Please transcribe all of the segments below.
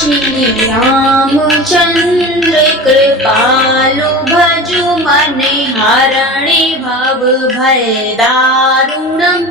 श्री रामचंद्र कृपालु भजु मने हरणे भव भय दारुणम्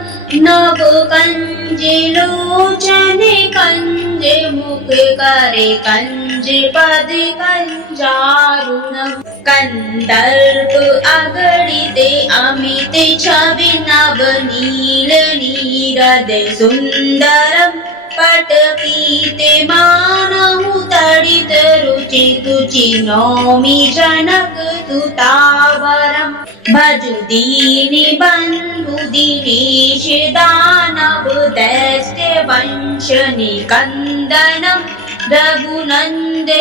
नव कंजे लोचने कंजे मुख करे कंजे पद कंजारुणम् कंदर्प अगणिते अमित छवि नव नील नीरद सुंदरम् पट पीते मानहु तडित रुचि तुचि नौमि जनक सुतावरम् भजु दीनि बंधु दिनेश दानव दैत्य वंश निकंदनम् रघुनंदयानंद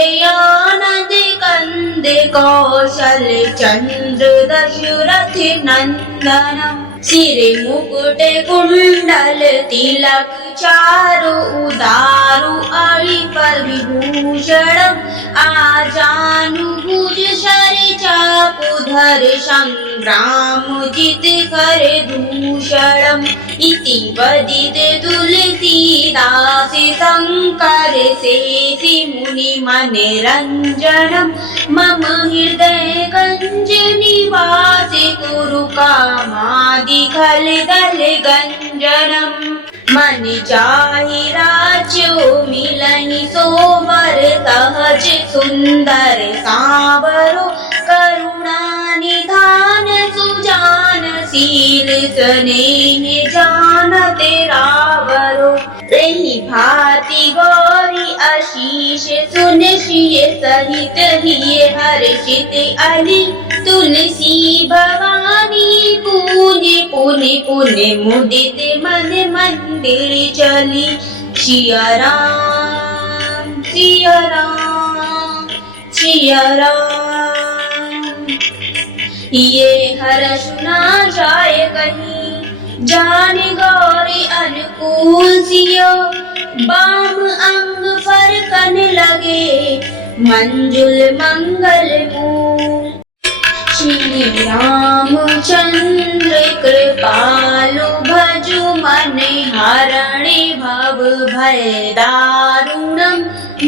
कंद कौशल चंद्र दशरथ नंदनम् सिरे मुकुट कुंडल तिलक चारु उदारु अरि पर विभूषणम् आजानुभुज शरि चापुधर संग्राम जित कर दूषणम् इति वदित तुलसीदास शंकर शेषि मुनि मनरंजनम् मम हृदय गंज निवास कुरु कामादि खल दल गंजनम् मन चाहि राज्यो मिलहि सोबर सहज सुंदर सावरो करुणा निधान सुजान शील स्नेह जानत रावरो रही भांति गौरी आशीष सुन श्रिय सहित हिय हर्षित अली तुलसी भवानी पूज्य पुनि पुनि मुदित मन मंदिर चली सिया राम सिया राम सिया राम। ये हर्ष ना जाय कहीं जान गौरी अनुकूल सियो बाम अंग फरकन लगे मंजुल मंगल मूल। श्री रामचंद्र कृपालु भजु मने हरणे भव भय दारुणम्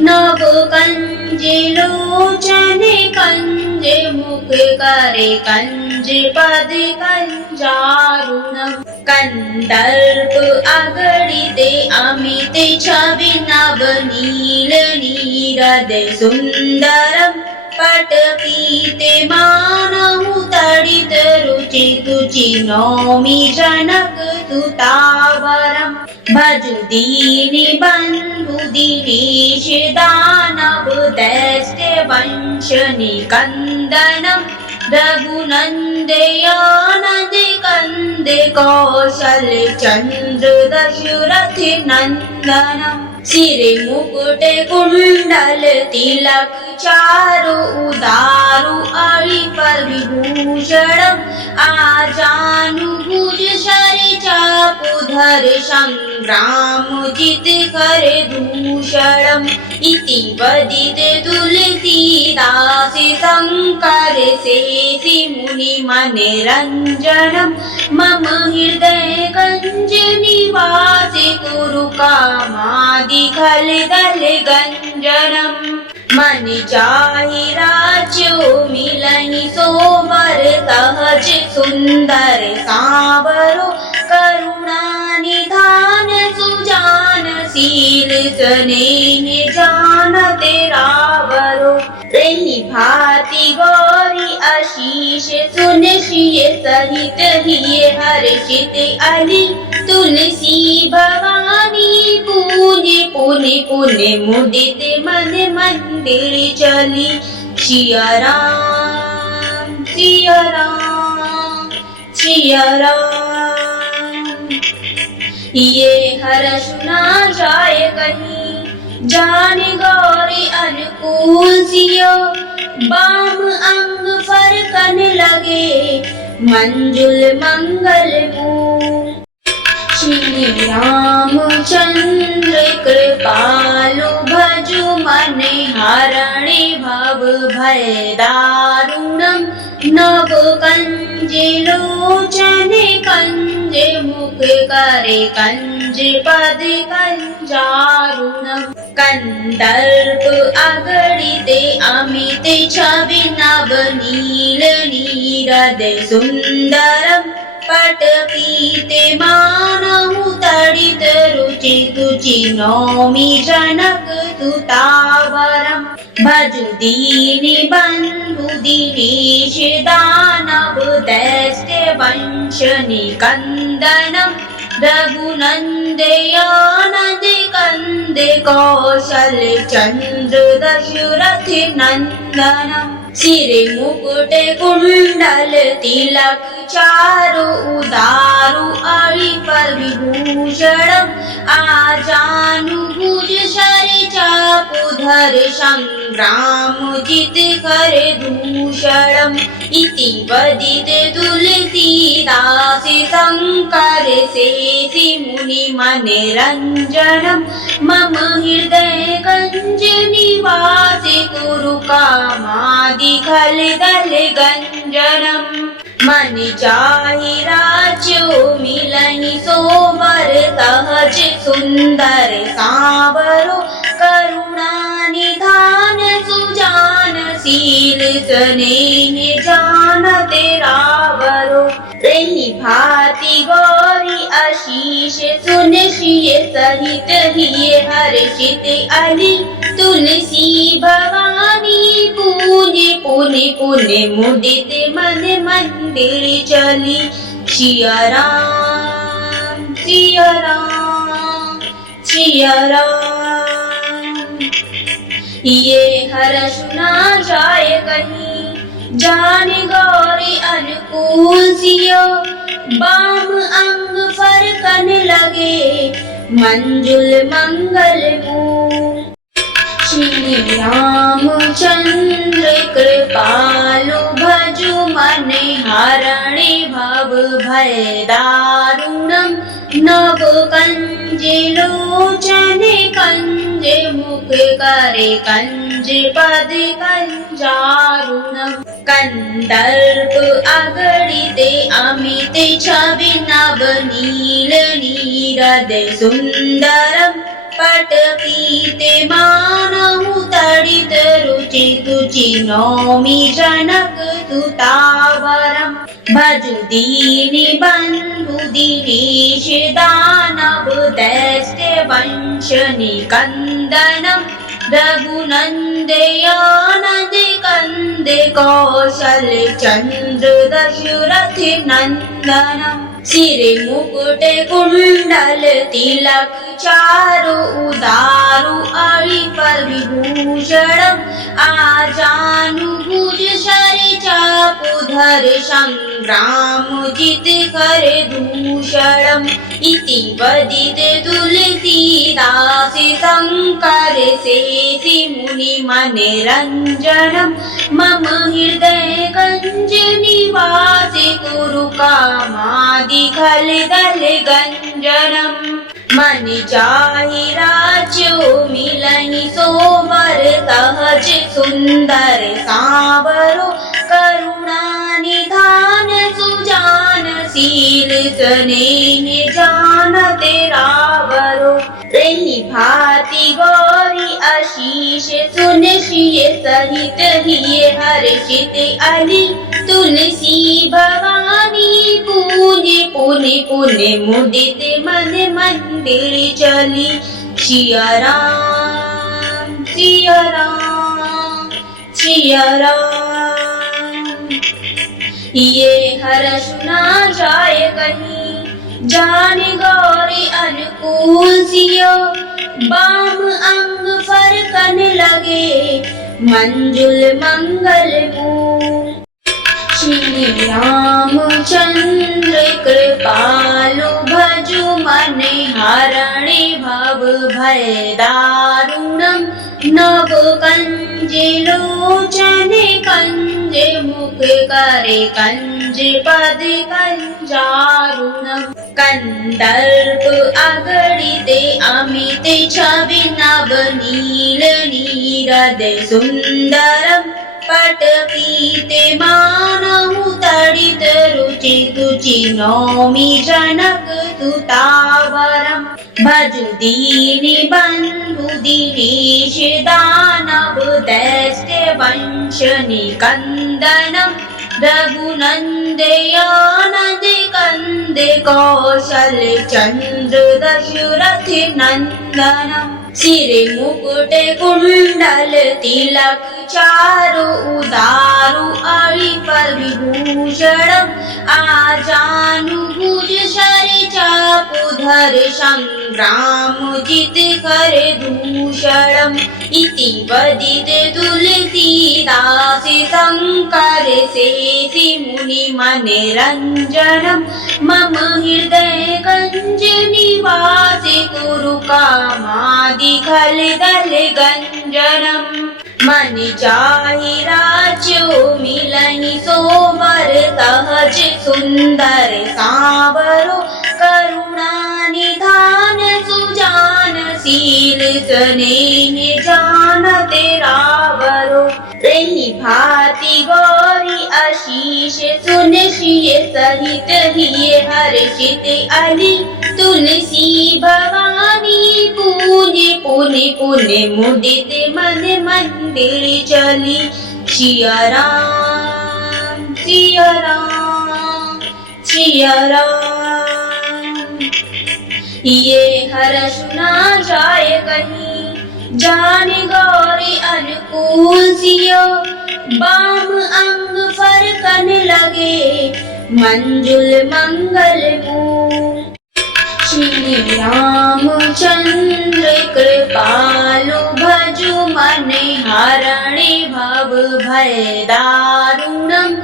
नव कंजे लोचने कंजे मुख करे कंजे पद कंजारुणम् कंदर्प अगणिते अमित छवि नव नील नीरद सुंदरम् पट पीते मानहु तडित रुचि तुचि नौमि जनक सुतावरम् भजु दीनि बंधु दिनेश दानव दैत्य वंश निकंदनम् रघुनंदयानंद कंद कौशल चंद्र दशरथ नंदनम् सिरे मुकुट कुंडल तिलक चारु उदारु अरि पर विभूषणम् आजानुभुज शरि चापुधर संग्राम जित कर दूषणम् इति वदित तुलसीदास शंकर शेषि मुनि मनरंजनम् मम हृदय गंज निवास कुरु कामादि खल दल गंजनम् मन चाहि राज्यो मिलहि सोबर सहज सुंदर सावरो करुणा निधान सुजान शील स्नेह जानत रावरो रही भांति गौरी आशीष सुन श्रिय सहित हिय हर्षित अली तुलसी भवानी पूज्य पुनि पुनि मुदित मन मंदिर चली सिया राम सिया राम सिया राम। ये हर्ष ना जाय कहीं जान गौरी अनुकूल सियो बाम अंग फरकन लगे मंजुल मंगल मूल। श्री रामचंद्र कृपालु भजु मने हरणे भव भय दारुणम् नव कंज लोचने कंजे मुख करे कंज पद कंजारुणम कंदर्प अगणिते अमित छवि नव नील नीरद सुंदरम पट पीते मानहु तडित रुचि तुचि नौमि जनक सुतावरम भजु दीनि बंधु दिनेश दानव दैत्य वंश निकंदनम रघुनंदयानंद कंद कौशल चंद्र दशरथ नंदनम सिरे मुकुट कुंडल तिलक चारु उदारु अरिपर विभूषणम आजानुभुज शरि चापुधर संग्राम जित कर दूषणम इति वदित तुलसीदास शंकर शेषि मुनि मनरंजनम मम हृदय गंज निवास कुरु कामादि खल दल गंजनम मन चाहि राज्यो मिलहि सोबर सहज सुंदर सावरो करुणा निधान सुजान शील स्नेह जानत रावरो रही भांति गौरी आशीष सुन सिय सहित हिय हर्षित अली तुलसी भवानी पूज्य पुनि पुनि मुदित मन मंदिर चली सिया राम सिया राम सिया राम। ये हर्ष ना जाय कहीं जान गौरी अनुकूल सियो बाम अंग फरकन लगे मंजुल मंगल मूल श्री रामचंद्र कृपालु भजु मन हरणि भव भय दारुणम नव कंज लोचन कंज मुख करे कंज पद कंजारुणम कंदर्प अगणिते अमित छवि नव नील नीरद सुंदरम पट पीते मानहु तडित रुचि तुचि नौमि जनक सुतावरम भजु दीनि बंधु दिनेश दानव दैत्य वंश निकंदनम रघुनंदयानंद कंद कौशल चंद्र दशरथ नंदनम सिरे मुकुट कुंडल तिलक चारु उदारु अरिपर विभूषणम आजानुभुज शरि चापुधर संग्राम जित कर दूषणम इति वदित तुलसीदास शंकर शेषि मुनि मनरंजनम मम हृदय गंज निवास कुरु कामादि खल दल गंजनम मन चाहि राज्यो मिलहि सोबर सहज सुंदर सावरो करुणा निधान सुजान शील स्नेह जानत रावरो रही भांति गौरी आशीष सुन सिय सहित हिय हर्षित अली तुलसी भवानी पूज्य पुनि पुनि मुदित मन मंदिर चली सिया राम सिया राम सिया राम। ये हर्ष ना जाय कहीं जान गौरी अनुकूल सियो बाम अंग फरकन लगे मंजुल मंगल मूल श्री रामचंद्र कृपालु भजु मन हरणि भव भय दारुणम नव कंज लोचन कंज मुख करे कंज पद कंजारुणम कंदर्प अगणिते अमित छवि नव नील नीरद सुंदरम पटपीते मानहु तडित रुचि तुचि नौमि जनक सुतावरम् भजु दीनि बन्धु दिनेश दानव दैत्य वंश निकन्दनम् रघुनन्दयानन्द कन्द कौशल चन्द्र दशरथि नन्दनम् सिरे मुकुट कुण्डल तिलक चारु उदारु अरिफल विभूषणम् आजानुभुज शरि चापुधर संग्राम जित कर दूषणम् इति वदित तुलसीदास शंकर शेषि मुनि मनरंजनम् मम हृदय गंज निवास कुरु कामादि खल दल गंजनम् मन चाहि राज्यो मिलहि सोबर सहज सुंदर सावरो करुणा निधान सुजान शील स्नेह जानत रावरो रही भांति गौरी आशीष सुन सिय सहित हिय हर्षित अली तुलसी भवानी पूज्य पुनि पुनि मुदित मन मंदिर चली सिया राम सिया राम सिया राम। ये हर्ष ना जाय कहीं जान गौरी अनुकूल सियो बाम अंग फरकन लगे मंजुल मंगल मूल श्री रामचंद्र कृपालु भजु मन हरणि भव भय दारुणम्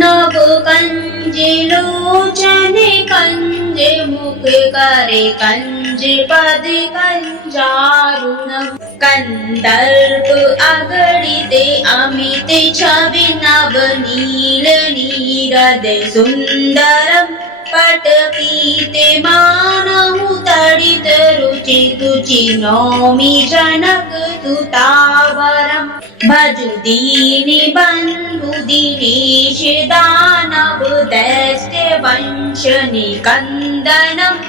नव कंज लोचन कंज मुख करे कंज पद कंजारुणम् कंदर्प अगणित अमित छवि नव नील नीरद सुंदरम् पटपीते मानहु तडित रुचि तुचि नौमि जनक सुतावरम् भजु दीनि बन्धु दिनेश दानव दैत्य वंश निकन्दनम्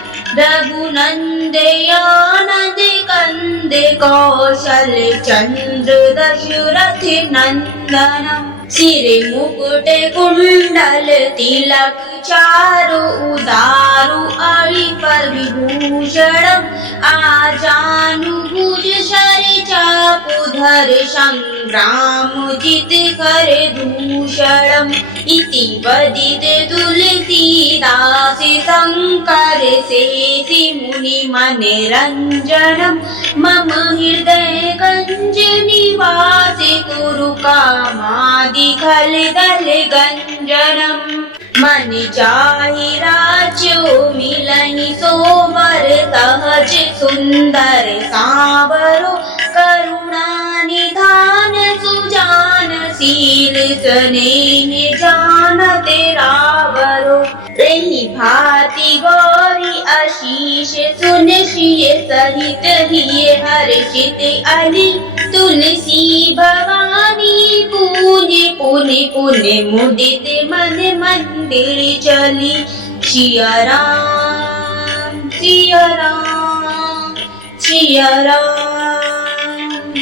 रघुनन्दयानन्द कन्द कौशल चन्द्र दशरथि नन्दनम् सिरे मुकुट कुण्डल तिलक चारु उदारु अरिफल विभूषणम् आजानुभुज शरि चापुधर संग्राम जित कर दूषणम् इति वदित तुलसीदास शंकर शेषि मुनि मनरंजनम् मम हृदय गंज निवास कुरु कामादि खल दल गंजनम् मन चाहि राज्यो मिलहि सोबर सहज सुंदर सावरो करुणा निधान सुजान शील स्नेह जानत रावरो रही भांति गौरी आशीष सुन सिय सहित हिय हर्षित अली तुलसी भवानी पूज्य पुनि पुनि मुदित मन मंदिर चली सिया राम सिया राम सिया राम।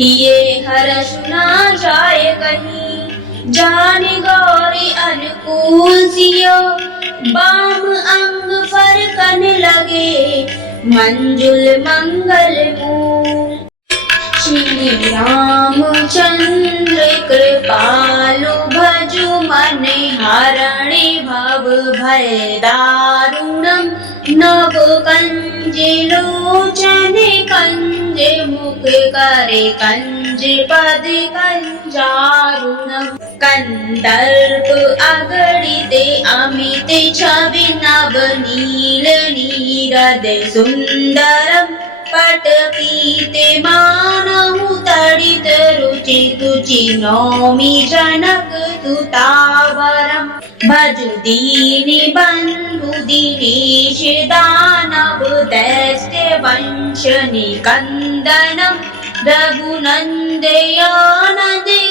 ये हर्ष ना जाय कहीं जान गौरी अनुकूल सियो बाम अंग फरकन लगे मंजुल मंगल मूल श्री रामचंद्र कृपालु भजु मन हरणि भव भय दारुणम् नव कंज लोचन कंज मुख करे कंज पद कंजारुणम् कंदर्प अगणित अमित छवि नव नील नीरद सुंदरम् पटपीते मानहु तडित रुचि तुचि नौमि जनक सुतावरम् भजु दीनि बन्धु दिनेश दानव दैत्य वंश निकन्दनम् रघुनन्दयानन्द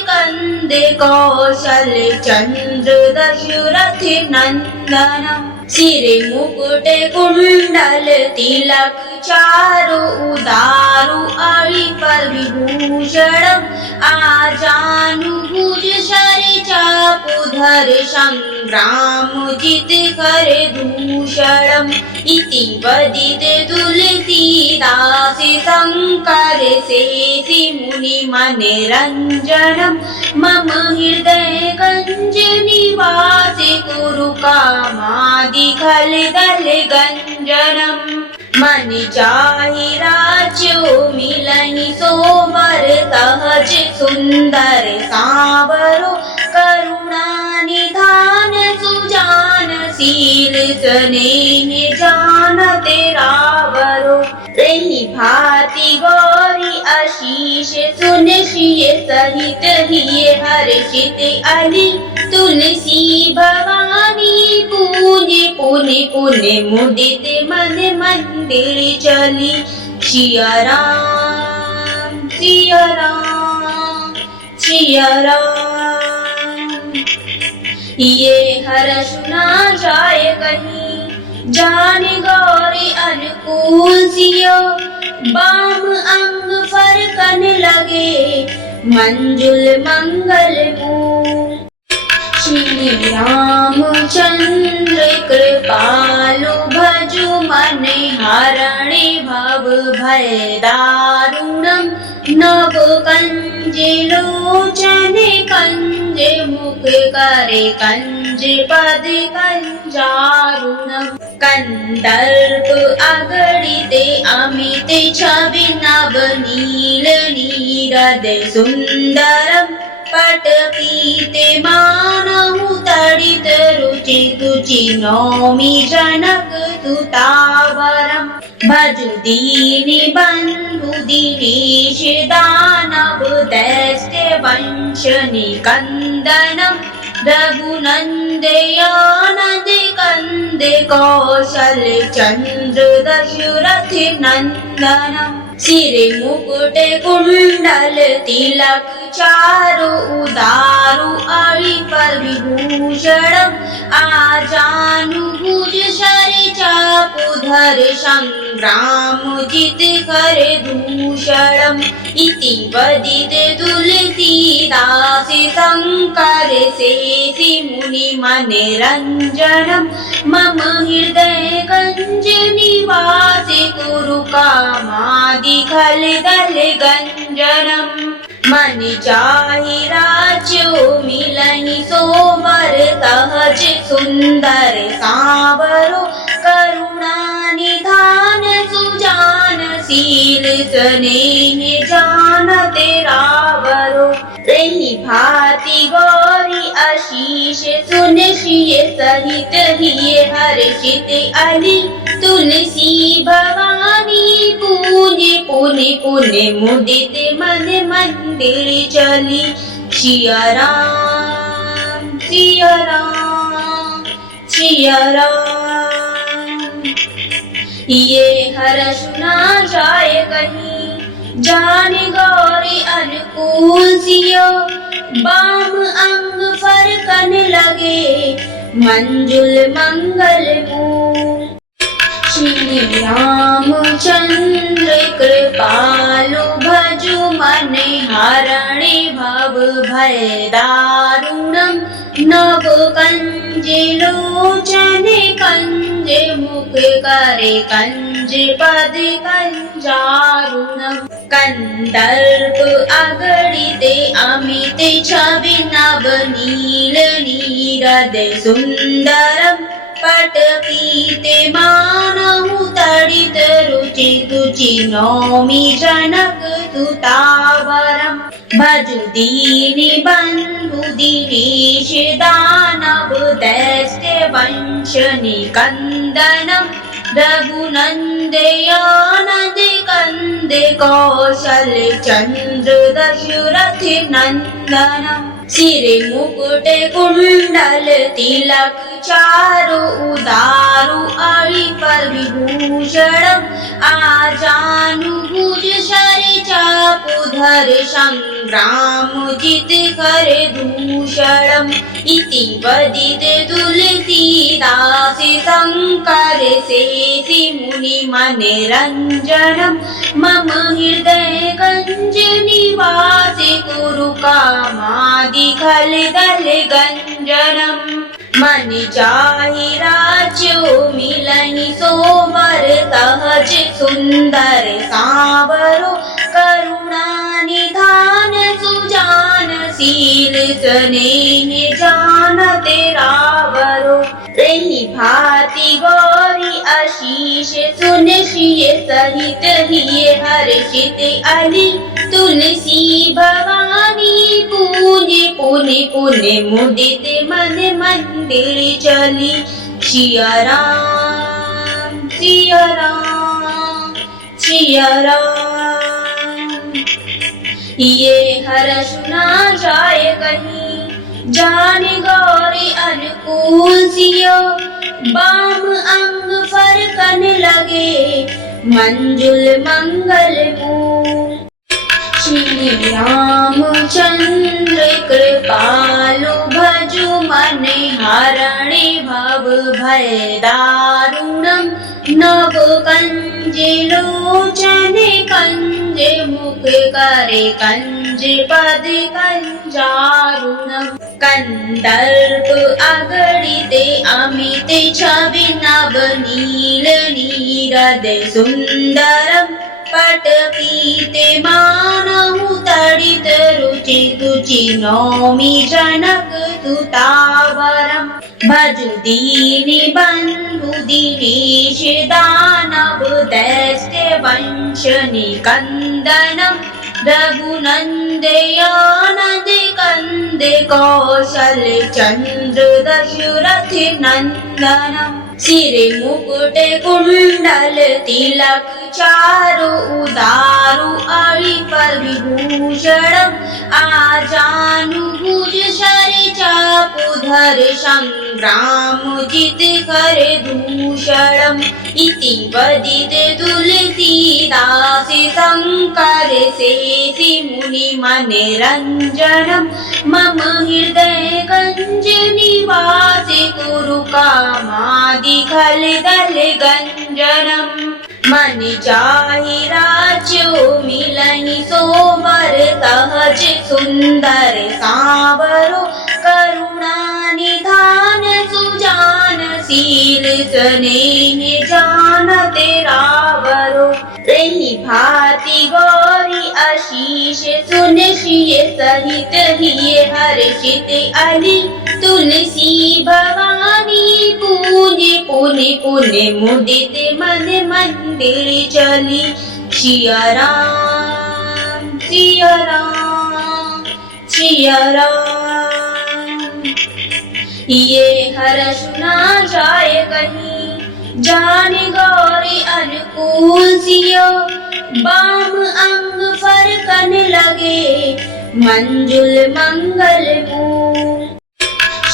कन्दे कौशल चन्द्र दशरथ नन्दनम् सिरे मुकुट कुण्डल तिलक चारु उदारु अरिपर विभूषणम् आजानुभुज शरे चापुधर संग्राम जित कर दूषणम् इति वदित तुलसीदास शंकर शेषि मुनि मनरंजनम् मम हृदय गंज निवास कुरु कामादि खल दल गंजनम् मन चाहि राज्यो मिलहि सोबर सहज सुंदर सावरो करुणा निधान सुजान शील स्नेह जानत रावरो रही भांति गौरी आशीष सुन सिय सहित हिय हर्षित अली तुलसी भवानी पूज्य पुनि पुनि मुदित मन मंदिर चली सिया राम सिया राम सिया राम। ये हर्ष ना जाय कहीं जान गौरी अनुकूल सियो बाम अंग फरकन लगे मंजुल मंगल मूल श्री रामचंद्र कृपालु भजु मन हरणे भव भय दारुणम् नव कंज लोचन कंज मुख करे कंज पद कंजारुणम् कंदर्प अगणित अमित छवि नव नील नीरद सुंदरम् पट पीते मानहु तडित रुचि तुचि नौमि जनक सुतावरम् भजु दीनि बंधु दिनेश दानव दैत्य वंश निकंदनम् रघुनन्दयानन्द कन्द कौशल चन्द्र दशरथ नन्दनम् सिरे मुकुट कुण्डल तिलक चारु उदारु अरिपर विभूषणम् आजानुभुज शरे चापुधर संग्राम जित कर दूषणम् इति वदित तुलसीदास शंकर शेषि मुनि मनरंजनम् मम हृदय गंज निवास कुरु कामादि खल दल गंजनम् मन चाहि राज्यो मिलहि सोबर सहज सुंदर सावरो करुणा निधान सुजान शील स्नेह जानत रावरो रही भांति गौरी आशीष सुन सिय सहित हिय हर्षित अली तुलसी भवानी पूज्य पुनि पुनि मुदित मन मंदिर चली सिया राम सिया राम सिया राम। ये हर्ष ना जाय कहीं जान गौरी अनुकूल सियो बाम अंग फरकन लगे मंजुल मंगल मूल श्री रामचंद्र कृपालु भजु मन हरणे भव भय दारुणम् नव कंज लोचन कंज मुख करे कंज पद कंजारुणम् कंदर्प अगणित अमित छवि नव नील नीरद सुंदरम् पट पीते मानहु तडित रुचि तुचि नौमि जनक सुतावरम् भजु दीनि बंधु दिनेश दानव दैत्य वंश निकंदनम् रघुनन्दयानन्द कन्द कौशल चन्द्र दशरथ नन्दनम् सिरे मुकुट कुण्डल तिलक चारु उदारु अरिपर विभूषणम् आजानुभुज शरे चापुधर चापुधर संग्रामजित कर दूषणम् इति वदिते तुलसीदास शंकर शेषि मुनि मनरंजनम् मम हृदय गंज निवासे कुरु कामादि खल दल गंजनम् मन चाहि राज्यो मिलहि सोबर सहज सुंदर सावरो करुणा निधान सुजान शील स्नेह जानते रावरो रही भांति गौरी आशीष सुन श्रिय सहित हिय हर्षित अली तुलसी भवानी पूज्य पुनि पुनि मुदित मन मंदिर चली सिया राम सिया राम सिया राम। ये हर सुना जाए कहीं जान गौरी अनुकूल सियो बाम अंग फरकन लगे मंजुल मंगल मूल श्री रामचंद्र कृपालु भजु मन हरणे भव भय दारुणम् नव कंज लोचन कंज मुख करे कंज पद कंजारुणम् कंदर्प अगणिते अमित छवि नव नील नीरद सुंदरम् पट पीते मानहु तडित रुचि तुचि नौमि जनक सुतावरम् भजु दीनि बंधु दिनेश दानव दैत्य वंश निकंदनम् रघुनंदयानंद कंद कौशल चंद्र दशरथ नंदनम् सिरे मुकुट कुंडल तिलक चारु उदारु अरि पर विभूषणम् आजानुभुज शरि चापुधर संग्रामजित कर दूषणम् इति वदिते तुलसीदास शंकर शेषि मुनि मनरंजनम् मम हृदय गंज निवासे कुरु कामादि खल दल गंजनम् मन चाहि राज्यो मिलहि सोबर सहज सुंदर सावरो करुणा निधान सुजान शील स्नेह जानते रावरो रही भांति गौरी आशीष सुन श्रिय सहित हिय हर्षित अली तुलसी भवानी पूज्य पुनि पुनि मुदित मन मंदिर चली सिया राम सिया राम सिया राम। ये हर सुना जाए कहीं जान गौरी अनुकूल सियो बाम अंग फरकन लगे मंजुल मंगल मूल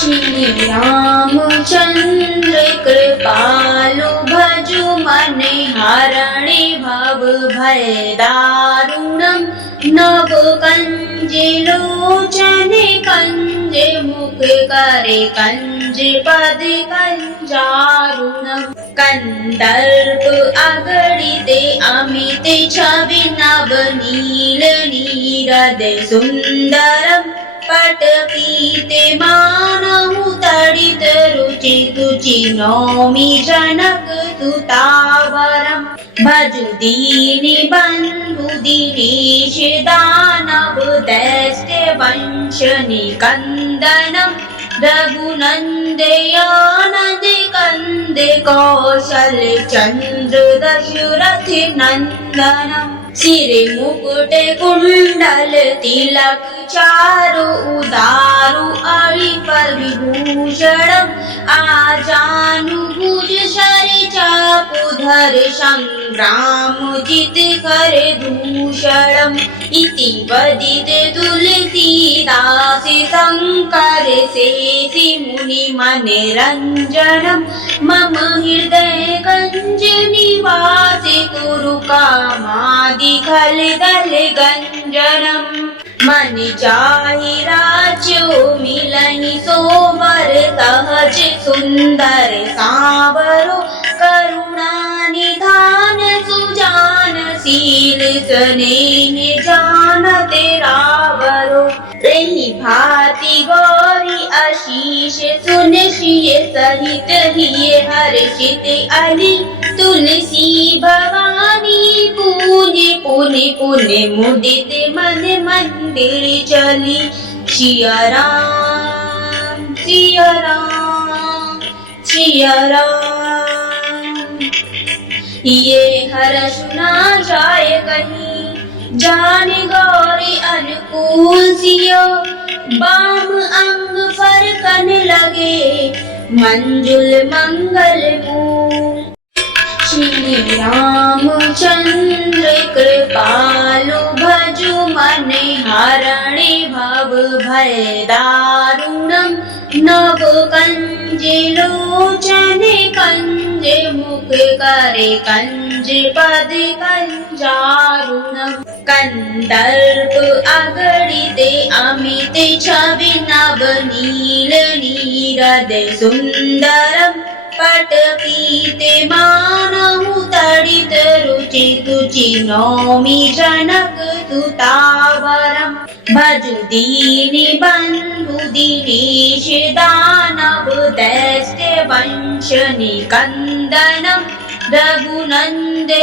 श्री रामचंद्र कृपालु भजु मन हरणे भव भय दारुणम् नव कंज लोचन कंज मुख करे कंज पद कंजारुणम् कंदर्प अगणिते अमित छवि नव नील नीरद सुंदरम् पट पीते मानहु तडित रुचि तुचि नौमि जनक सुतावरम् भजु दीनि बंधु दिनेश दानव दैत्य वंश निकंदनम् रघुनंदयानंद कंद कौशल चंद्र दशरथ नंदनम् सिरे मुकुट कुंडल तिलक चारु उदारु अरि पर विभूषणम् आजानुभुज शरि चापुधर संग्रामजित कर दूषणम् इति वदिते तुलसीदास शंकर शेषि मुनि मनरंजनम् मम हृदय गंज निवासे कुरु कामादि खल दल गंजनम् जाहि राज्यो मिलहि सोबर सहज सुंदर सावरो करुणा निधान सुजान शील स्नेह जानते रावरो रही भांति गौरी आशीष सुन श्रिय सहित हिय हर्षित अली तुलसी भवानी पूज्य पुनि पुनि मुदित मन मंदिर चली सिया राम सिया राम सिया राम। ये हर्ष ना जाए कहीं जान गौरी अनुकूल सियो बाम अंग फरकन लगे मंजुल मंगल मूल। श्री रामचंद्र कृपालु भजु मन हरणे भव भय दारुणम नव कंज लोचन कंज मुख करे कंज पद कंजारुणम कंदर्प अगणित अमित छवि नव नील नीरद सुंदरम पट पीते मानहु तड़ित रुचि तुचि नौमि जनक सुतावरम भजु दीनि बंधु दिनेश दानव दैत्य वंश निकंदनम रघुनंदयानंद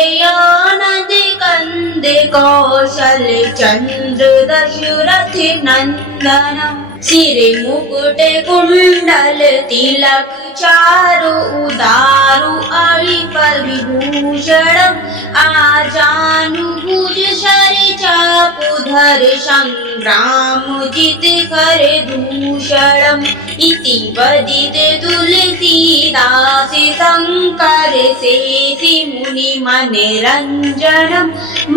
कंद कौशल चंद्र दशरथ नंदनम सिर मुकुट कुंडल तिलक चारु उदारु अरि पर विभूषणम आजानुभुज शर चापुधर संग्राम जित कर दूषणम इति वदित तुलसीदास शंकर शेषि मुनि मने रंजनम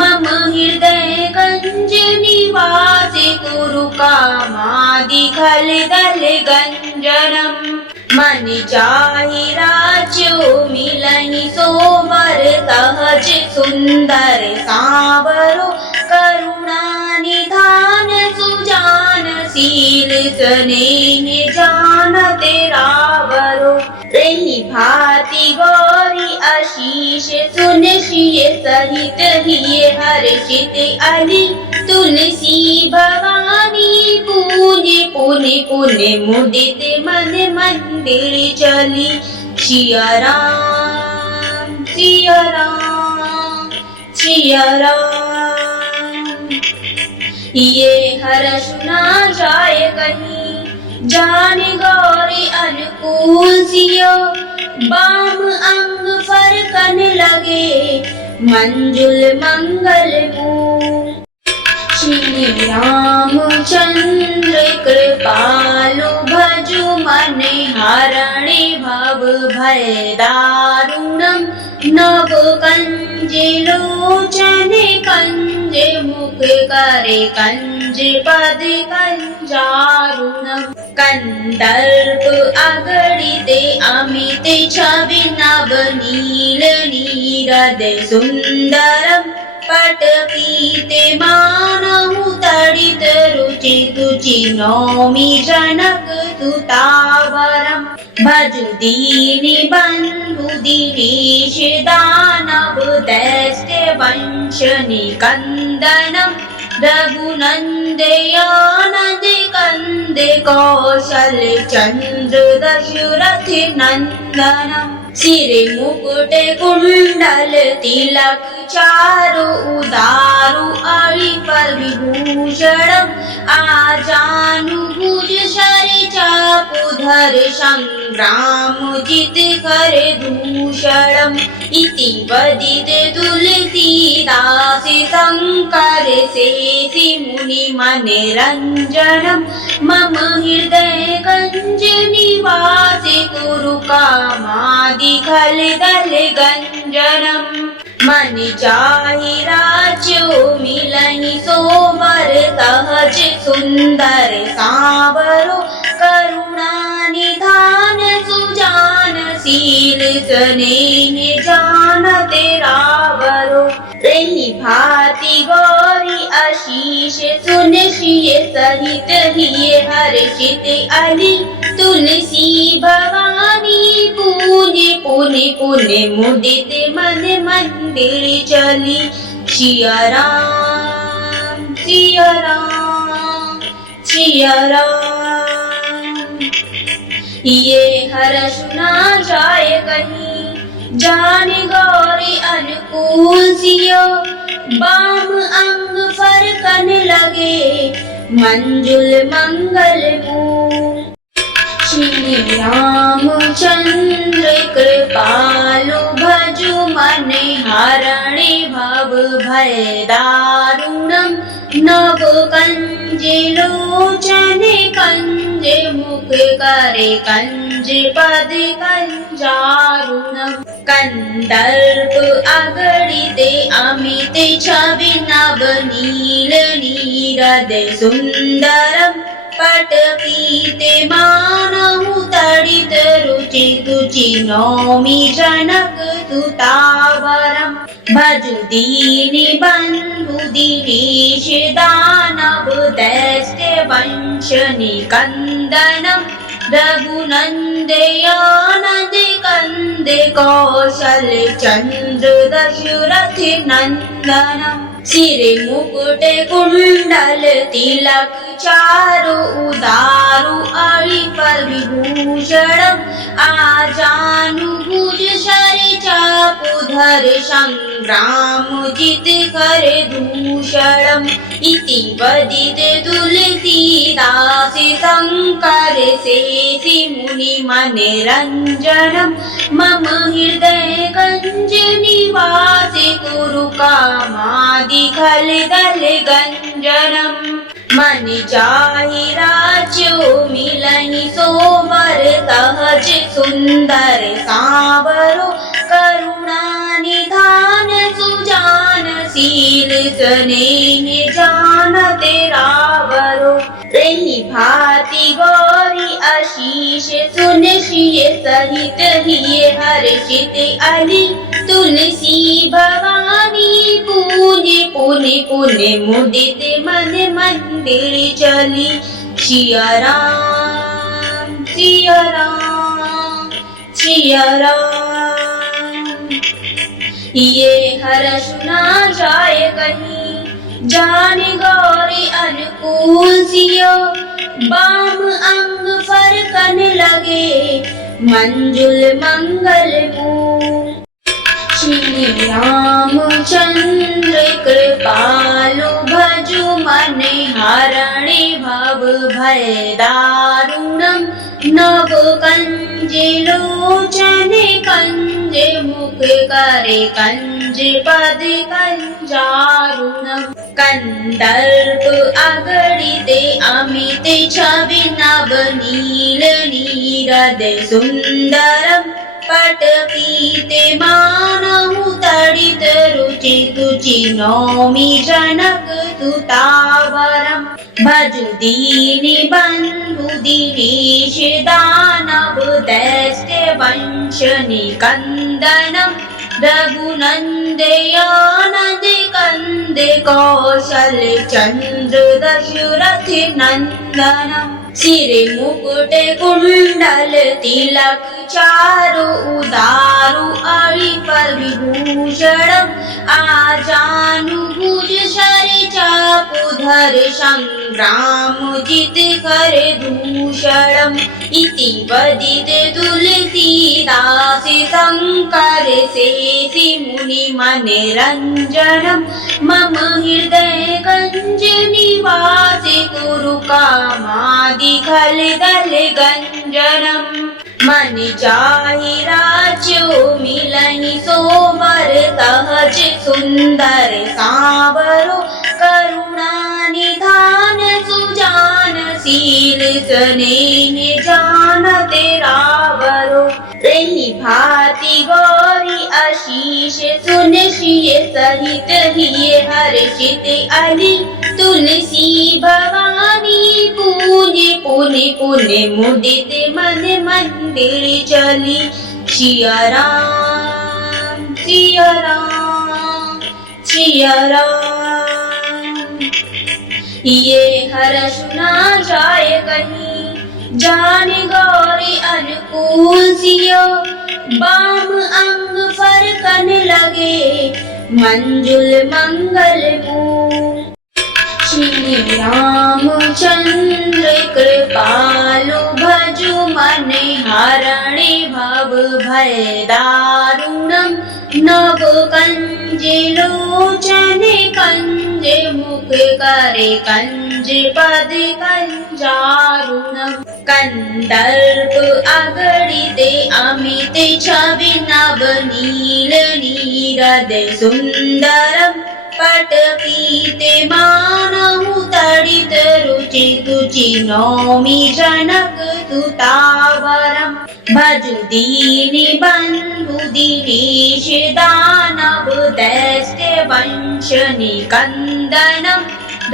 मम हृदय गंज निवास कुरु कामादि खल दल गंजनम मन जाहि राज्यो मिलहि सोबर सहज सुंदर सावरो करुणा निधान सुजान शील स्नेह जानते रावरो रही भांति गौरी आशीष सुन श्रिय सहित हिय हर्षित अली तुलसी भवानी पूज्य पुनि पुनि मुदित मन मंदिर चली सिया राम सिया राम सिया राम। ये हर्ष ना जाए कहीं जान गौरी अनुकूल सियो बाम अंग फरकन लगे मंजुल मंगल मूल। श्री रामचंद्र कृपालु भजु मन हरणे भव भय दारुणम नव कंज लोचन कंज मुख करे कंज पद कंजारुणम कंदर्प अगणित अमित छवि नव नील नीरद सुंदरम पट पीते मानहु तड़ित रुचि तुचि नौमि जनक सुतावरम भजु दीनि बंधु दिनेश दानव दैत्य वंश निकंदनम रघुनंदयानंद कंद कौशल चंद्र दशरथ नंदनम सिर मुकुट कुंडल तिलक चारु उदारु अरि पर विभूषणम आजानुभुज शर चापुधर संग्राम जित कर दूषणम इति वदित तुलसीदास शंकर शेषि मुनि मने रंजनम मम हृदय गंज निवास कुरु कामादि खल दल गंजनम मन जाहि राज्यो मिलहि सोबर सहज सुंदर सावरो करुणा निधान सुजान शील स्नेह जानते रावरो। रही भांति गौरी आशीष सुन श्रिय सहित हिय हर्षित अली। तुलसी भवानी पूज्य पुण्य पुण्य मुदित मन मंदिर चली। सिया राम सिया राम सिया राम। ये हर्ष ना जाए कहीं जान गौरी अनुकूल सियो। बाम अंग फरकन लगे मंजुल मंगल मूल। श्री रामचंद्र कृपालु भजु मन हरणे भव भय दारुणम। नव कंज लोचन कंज मुख करे कंज पद कंजारुणम। कंदर्प अगणित अमित छवि नव नील नीरद सुंदरम। पट पीते मानहु तड़ित रुचि तुचि नौमि जनक सुतावरम। भजु दीनि बंधु दिनेश दानव दैत्य वंश निकंदनम। रघुनंदयानंद कंद कौशल चंद्र दशरथ नंदनम। सिर मुकुट कुंडल तिलक चारु उदारु अरि पर विभूषणम। आजानुभुज शर चापुधर संग्राम जित कर दूषणम। इति वदित तुलसीदास शंकर शेषि मुनि मनरंजनम। मम हृदय गंज निवास कुरु कामादि खल दल गंजनम। मन चाहि राज्यो मिलहि सोबर सहज सुंदर सावरो। करुणा निधान सुजान शील स्नेह जानते रावरो। रही भांति गौरी आशीष सुन श्रिय सहित हिय हर्षित अली। तुलसी भवानी पूज्य पुण्य पुण्य मुदित मन मंदिर चली। सिया राम सिया राम सिया राम। ये हर्ष ना जाए कहीं जान गौरी अनुकूल सियो। बाम अंग फरकन लगे मंजुल मंगल मूल। श्री रामचंद्र कृपालु भजु मन हरणे भव भय दारुणम। नव कंज लोचन कंज मुख करे कंज पद कंजारुणम। कंदर्प अगणित अमित छवि नव नील नीरद सुंदरम। पट पीते मानहु तड़ित रुचि तुचि नौमि जनक सुतावरम। भजु दीनि बंधु दिनेश दानव दैत्य वंश निकंदनम। रघुनंदयानंद कंद कौशल चंद्र दशरथ नंदनम। सिर मुकुट कुंडल तिलक चारु उदारु अरि पर विभूषणम। आजानुभुज शर चापुधर संग्राम जित कर दूषणम। इति वदित तुलसीदास शंकर शेषि मुनि मनरंजनम। मम हृदय गंज निवास कुरु कामादि खल दल गंजनम। मन चाहि राज्यो मिलहि सोबर सहज सुंदर सावरो। करुणा निधान सुजान शील स्नेह जानते रावरो। रही भांति गौरी आशीष सुन श्रिय सहित हिय हर्षित अली। तुलसी भवानी पूज्य पुण्य पुण्य मुदित मन मंदिर चली। सिया राम सिया राम सिया राम। ये हर्ष ना जाए कहीं, जाने गौरी अनुकूल सियो, बाम अंग फरकन लगे, मंजुल मंगल मूल। श्री रामचंद्र कृपालु भजु मन हरणे भव भय दारुणम्। नव कंज लोचन कंज मुख करे कंज पद कंजारुणम्। कंदर्प अगणित अमित छवि नव नील नीरद सुंदरम्। पट पीते मानहु तडित रुचि तुचि नौमि जनक सुतावरम्। भजु दीनि बंधु दिनेश दानव दैत्य वंश निकंदनम्।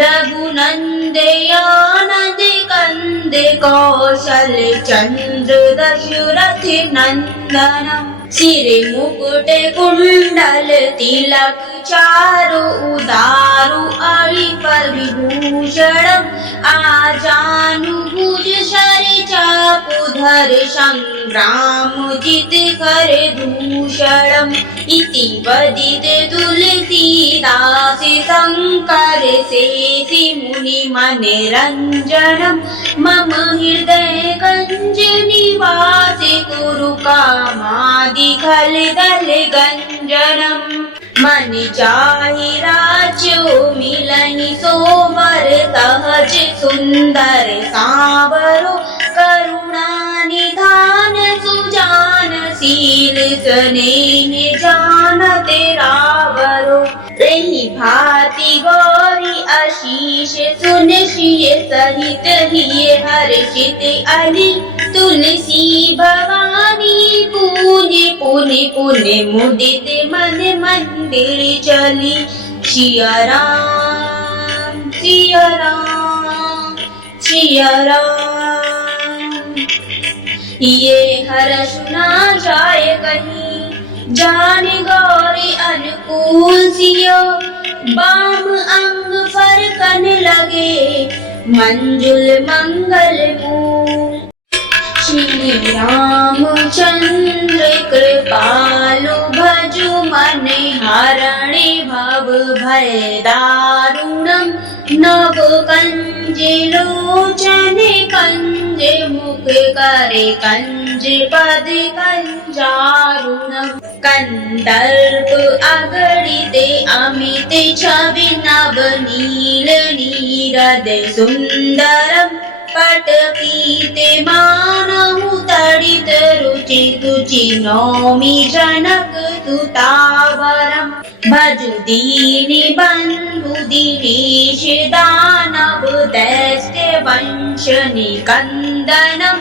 रघुनंदयानंद कंद कौशल चंद्र दशरथ नंदनम्। सिर मुकुट कुंडल तिलक चारु उदारु अरि पर विभूषणम्। आजानुभुज शर चापुधर संग्राम जित कर दूषणम्। इति वदित तुलसीदास शंकर शेषि मुनि मनरंजनम्। मम हृदय गंज निवास कुरु कामादि खल दल गंजनम्। मन चाहि राज्यो मिलहि सोबर सहज सुंदर सावरो। करुणा निधान सुजान शील स्नेह जानत रावरो। रही भांति गौरी आशीष सुन सिय सहित हिय हर्षित अली। तुलसी भवानी पूज्य पुनि पुनि मुदित मन मंदिर चली। सिया राम सिया राम सिया राम। ये हर्ष ना जाए कहीं, जाने गौरी अनुकूल सियो, बाम अंग फरकन लगे, मंजुल मंगल मूल। श्री रामचंद्र कृपालु भजु मन हरणे भव भय दारुणम्। नव कंज लोचन कंज मुख करे कंज पद कंजारुणम्। कंदर्प अगणित अमित छवि नव नील नीरद सुंदरम्। पट पीते मानहु तडित रुचि तुचि नौमि जनक सुतावरम्। भजु दीनि बंधु दिनेश दानव दैत्य वंश निकंदनम्।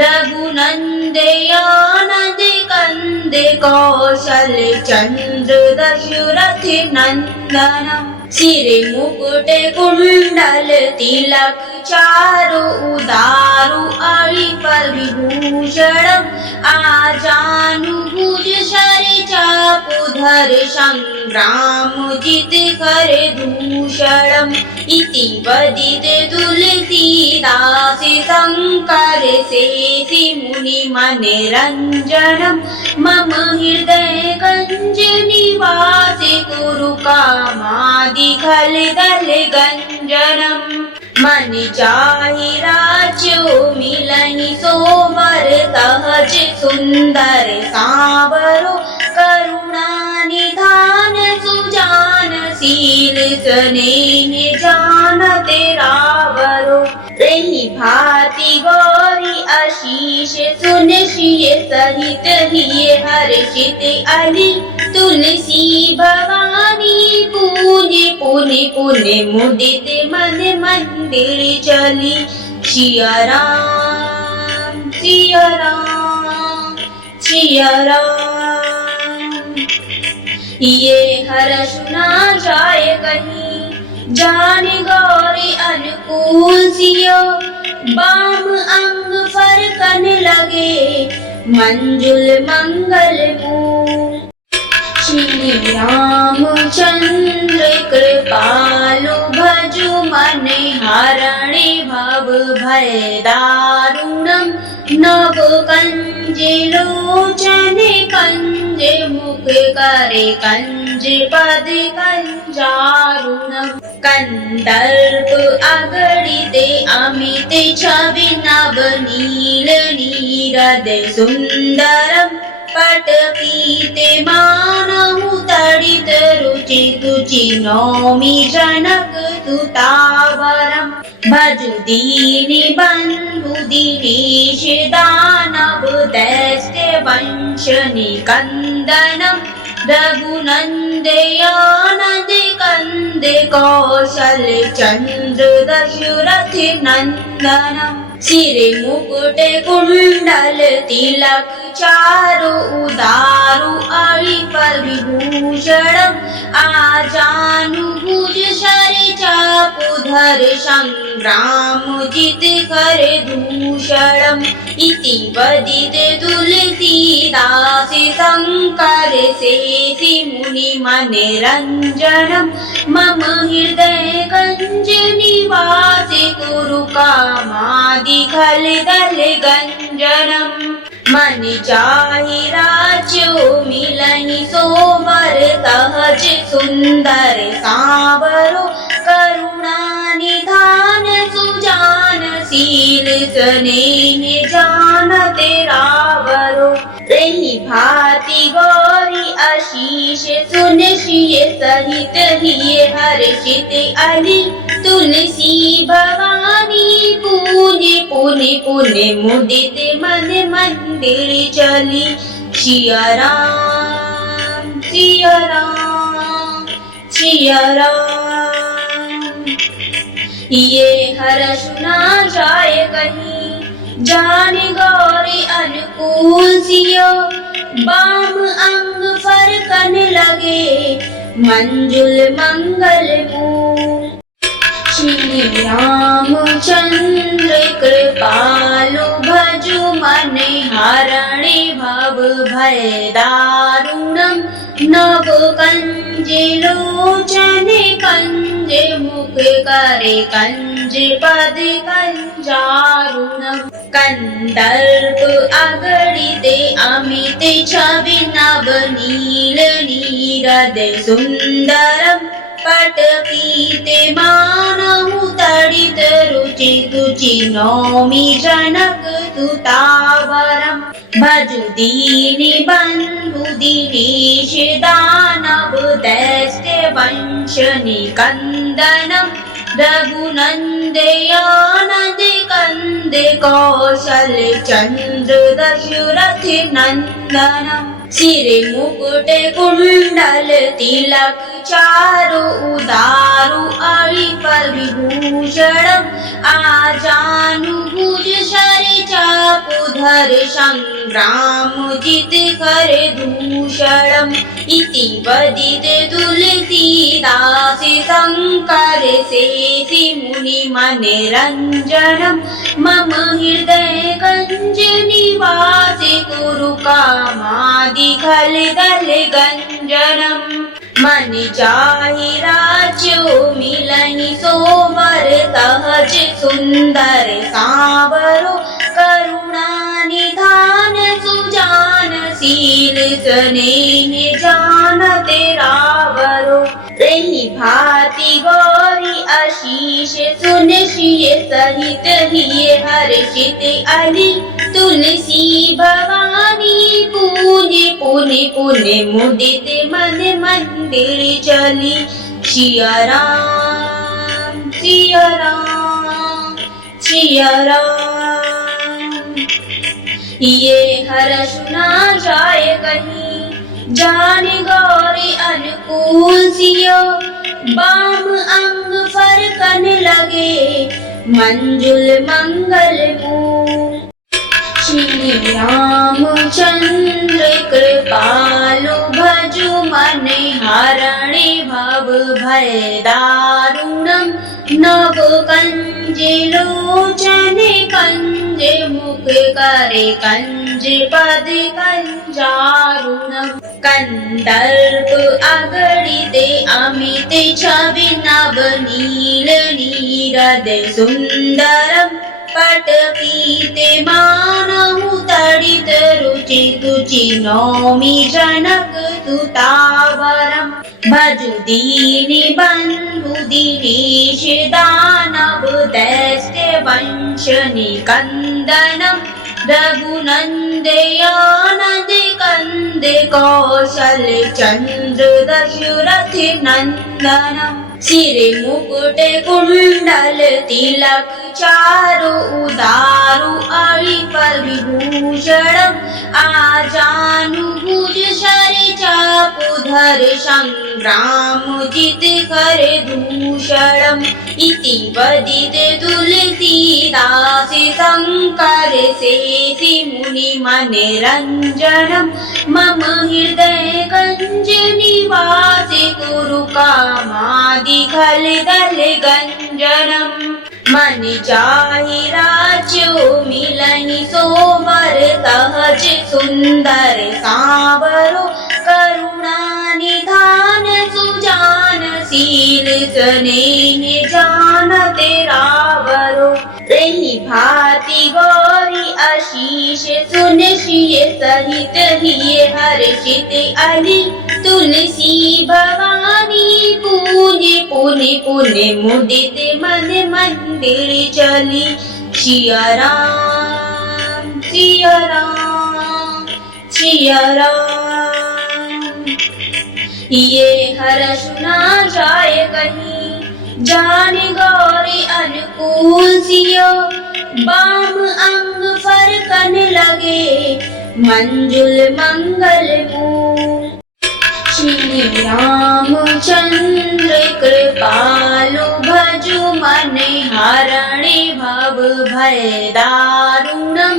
रघुनंदयानंद कंद कौशल चंद्र दशरथ नंदनम्। सिर मुकुट कुंडल तिलक चारु उदारु अरि पर विभूषणम्। आजानुभुज शर चापुधर संग्राम जित कर दूषणम्। इति वदित तुलसीदास शंकर शेषि मुनि मनरंजनम्। मम हृदय गंज निवास कुरु कामादि खल दल गंजनम्। मन चाहि राज्यो मिलहि सोबर सहज सुंदर सावरो। करुणा निधान सुजान शील स्नेह जानत रावरो। रही भांति गौरी आशीष सुन सिय सहित हिय हर्षित अली। तुलसी भवानी पूज्य पुनि पुनि मुदित मन मंदिर चली। सिया राम सिया राम सिया राम। ये हर्ष ना जाए कहीं, जाने गौरी अनुकूल सियो, बाम अंग फरकन लगे, मंजुल मंगल मूल। श्री रामचंद्र कृपालु भजु मन हरणे भव भय दारुणम्। नव कंज लोचन कंज मुख करे कंज पद कंजारुणम्। कंदर्प अगणित अमित छवि नव नील नीरद सुंदरम्। पट पीते मानहु तडित रुचि तुचि नौमि जनक सुतावरम्। भजु दीनि बंधु दिनेश दानव दैत्य वंश निकंदनम्। रघुनंदयानंद कंद कौशल चंद्र दशरथ नंदनम्। सिर मुकुट कुंडल तिलक चारु उदारु अरिफल विभूषणम्। आजानुभुज शर चापुधर संग्राम जित कर दूषणम्। इति वदित तुलसीदास शंकर शेषि मुनि मनरंजनम्। मम हृदय गंज निवास कुरु कामादि खल दल गंजनम्। मन चाहि राज्यो मिलहि सोबर सहज सुंदर सावरो। करुणा निधान सुजान शील स्नेह जानत रावरो। रही भांति गौरी आशीष सुन सिय सहित हिय हर्षित अली। तुलसी भवानी पूज्य पुनि पुनि मुदित मन मंदिर चली। सिया राम सिया राम सिया राम। ये हर्ष ना जाय कहीं जान गौरी अनुकूल सियो। बाम अंग फरकन लगे मंजुल मंगल मूल। श्री रामचंद्र कृपालु भजु मन हरणे भव भय दारुणम्। नव कंज लोचन कंज मुख करे कंज पद कंजारुणम्। कंदर्प अगणित अमित छवि नव नील नीरद सुंदरम्। पट पीते मानहु तडित रुचि तुचि नौमि जनक सुतावरम्। भजु दीनि बंधु दिनेश दानव दैत्य वंश निकंदनम्। रघुनंदयानंद कंद कौशल चंद्र दशरथ नंदनम्। सिर मुकुट कुंडल तिलक चारु उदारु अरिफल विभूषणम्। आजानुभुज शर चापुधर संग्राम जित कर दूषणम्। इति वदित तुलसीदास शंकर शेषि मुनि मनरंजनम्। मम हृदय गंज निवास कुरु कामादि खल दल गंजनम्। मन चाहि राज्यो मिलहि सोबर सहज सुंदर सावरो। करुणा निधान सुजान शील स्नेह जानत रावरो। रही भांति गौरी आशीष सुन सिय सहित हिय हर्षित अली। तुलसी भवानी पूज्य पुनि पुनि मुदित मन मंदिर चली। सिया राम सिया राम सिया राम। ये हर्ष ना जाय कहीं जान गौरी अनुकूल सियो। बाम अंग फरकन लगे मंजुल मंगल मूल। श्री रामचंद्र कृपालु भजु मन हरणे भव भय दारुणम्। नभ कंजे लोचने कंजे मुख करे कंजे पद कंजारुणम कंदर्प अगणिते अमित छवि नभ नील नीरद सुंदरम पट पीते मानहु तडित रुचि तुचि नौमि जनक सुतावरम भजु दीनि बंधु दिनेश दानव दैत्य वंश निकंदनम रघुनंदयानंद कंद कौशल चंद्र दशरथ नंदनम सिरे मुकुट कुंडल तिलक चारु उदारु अरिफल विभूषणम आजानुभुज शरि चापुधर संग्राम जित कर दूषणम इति वदित तुलसीदास शंकर शेषि मुनि मनरंजनम मम हृदय गंज निवास कुरु कामादि खल दल गंजनम मन जाहि राज्यो मिलहि सोबर सहज सुंदर सावरो करुणा निधान सुजान शील स्नेह जानत रावरो रही भांति गौरी आशीष सुन सिय सहित हिय हर्षित अली तुलसी भवानी पूज्य पुनि पुनि मुदित मन मंदिर चली सिया राम सिया राम सिया राम। ये हर्ष ना जाय कहीं जान गौरी अनुकूल सियो बाम अंग फरकन लगे मंजुल मंगल मूल श्री रामचंद्र कृपालु भजु मन हरणि भव भय दारुणम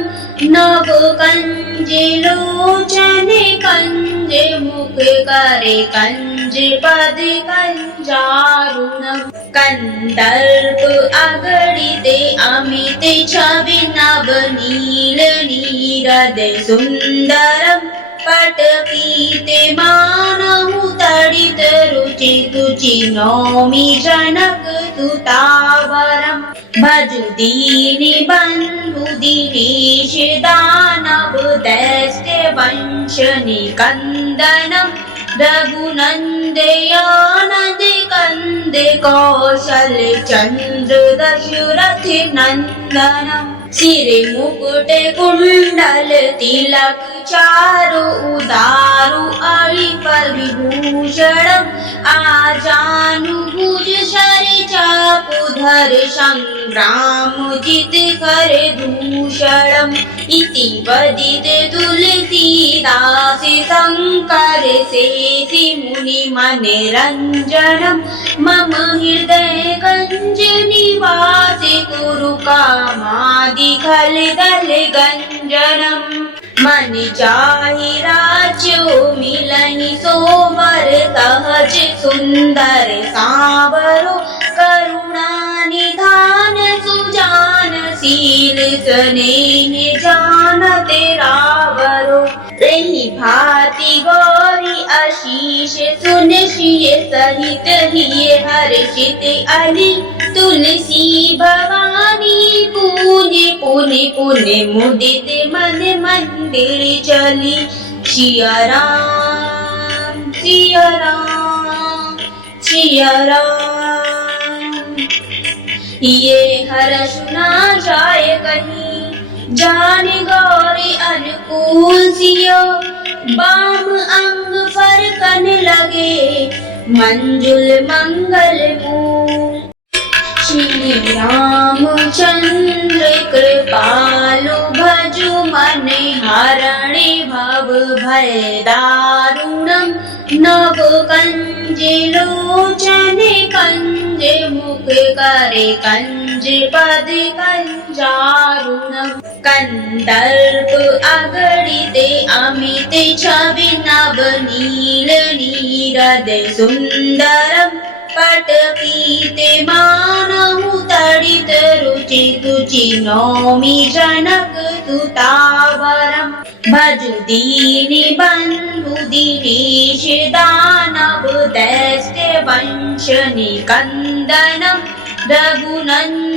नभ कंजे लोचने कंजे मुख करे कंजे पद कंजारुणम कंदर्प अगणिते अमित छवि नभ नील नीरद सुंदरम पट पीते मानहु तडित रुचि तुचि नौमि जनक सुतावरम भजु दीनि बंधु दिनेश दानव दैत्य वंश निकंदनम रघुनंदयानंद कंद कौशल चंद्र दशरथ नंदनम सिरे मुकुट कुंडल तिलक चारु उदारु अरिफल विभूषणम आजानुभुज शरि चापुधर संग्राम जित कर दूषणम इति वदित तुलसीदास शंकर शेषि मुनि मनरंजनम मम हृदय गंज निवास कुरु कामादि खल दल गंजनम मन जाहि राज्यो मिलहि सोबर सहज सुंदर सावरो करुणा निधान सुजान शील स्नेह जानत रावरो रही भांति गौरी आशीष सुन सिय सहित हिय हर्षित अली तुलसी भवानी पूज्य पुनि पुनि मुदित मन मंदिर चली सिया राम सिया राम सिया राम। ये हर्ष ना जाय कहीं जान गौरी अनुकूल सियो बाम अंग फरकन लगे मंजुल मंगल मूल श्री रामचंद्र कृपालु भजु मन हरणि भव भय दारुणम नभ कंजे लोचने कंजे मुख करे कंजे पद कंजारुणम कंदर्प अगणिते अमित छवि नभ नील नीरद सुंदरम पटपीते मानहु तडित रुचि तुचि नौमि जनक सुतावरम् भजु दीनि बन्धु दिनेश दानव दैत्य वंश निकन्दनम्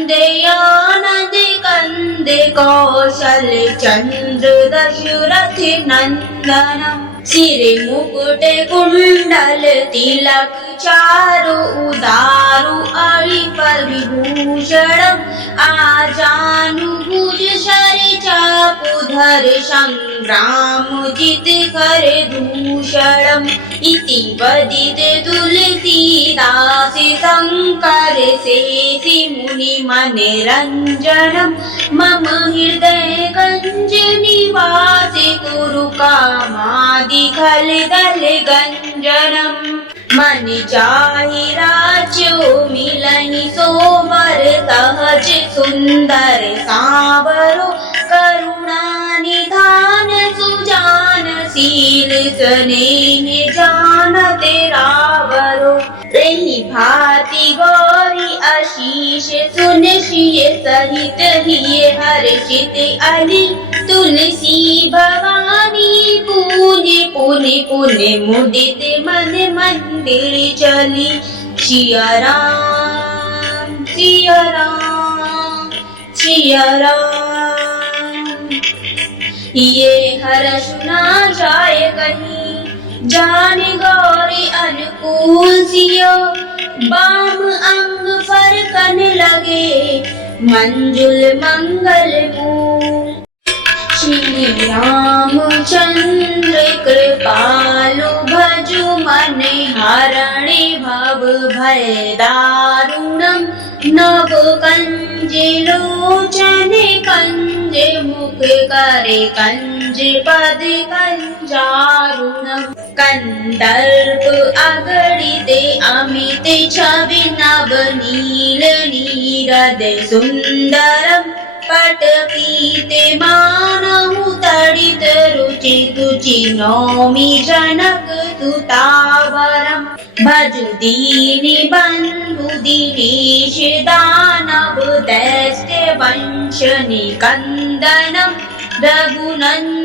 रघुनन्दयानन्द कन्द कौशल चन्द्र दशरथ नन्दनम् सिरे मुकुट कुण्डल तिलक चारु उदारु अळि पर विभूषणम् आजानुभुज शरि चापुधर संग्राम जित कर दूषणम् इति वदित तुलसीदास शङ्कर शेषि मुनि मनरञ्जनम् मम हृदय गञ्ज निवास कुरु कामादि खल दल गञ्जनम् मन जाहि राज्यो मिलहि सोबर सहज सुंदर सावरो करुणा निधान सुजान शील स्नेह जानत रावरो रही भांति गौरी आशीष सुन सिय सहित हिय हर्षित अली तुलसी भवानी पूज्य पुनि पुनि मुदित मन मंदिर चली सिया राम सिया राम सिया राम। ये हर्ष ना जाय कहीं जान गौरी अनुकूल सियो बाम अंग फरकन लगे मंजुल मंगल मूल श्री रामचंद्र कृपालु भजु मन हरणि भव भय दारुणम् नव कंज लोचन कंज मुख करे कंज पद कंजारुणम् कंदर्प अगणित अमित छवि नव नील नीरद सुंदरम् पटपीते मानहु तडित रुचि तुचि नौमि जनक सुतावरम् भजु दीनि बन्धु दिनेश दानव दैत्य वंश निकन्दनम्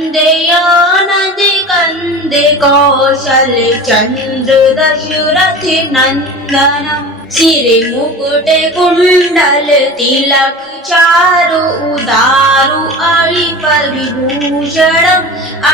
रघुनन्दयानन्द कन्द कौशल चन्द्र दशरथ नन्दनम् सिरे मुकुट कुण्डल तिलक चारु उदारु अळि पर विभूषणम्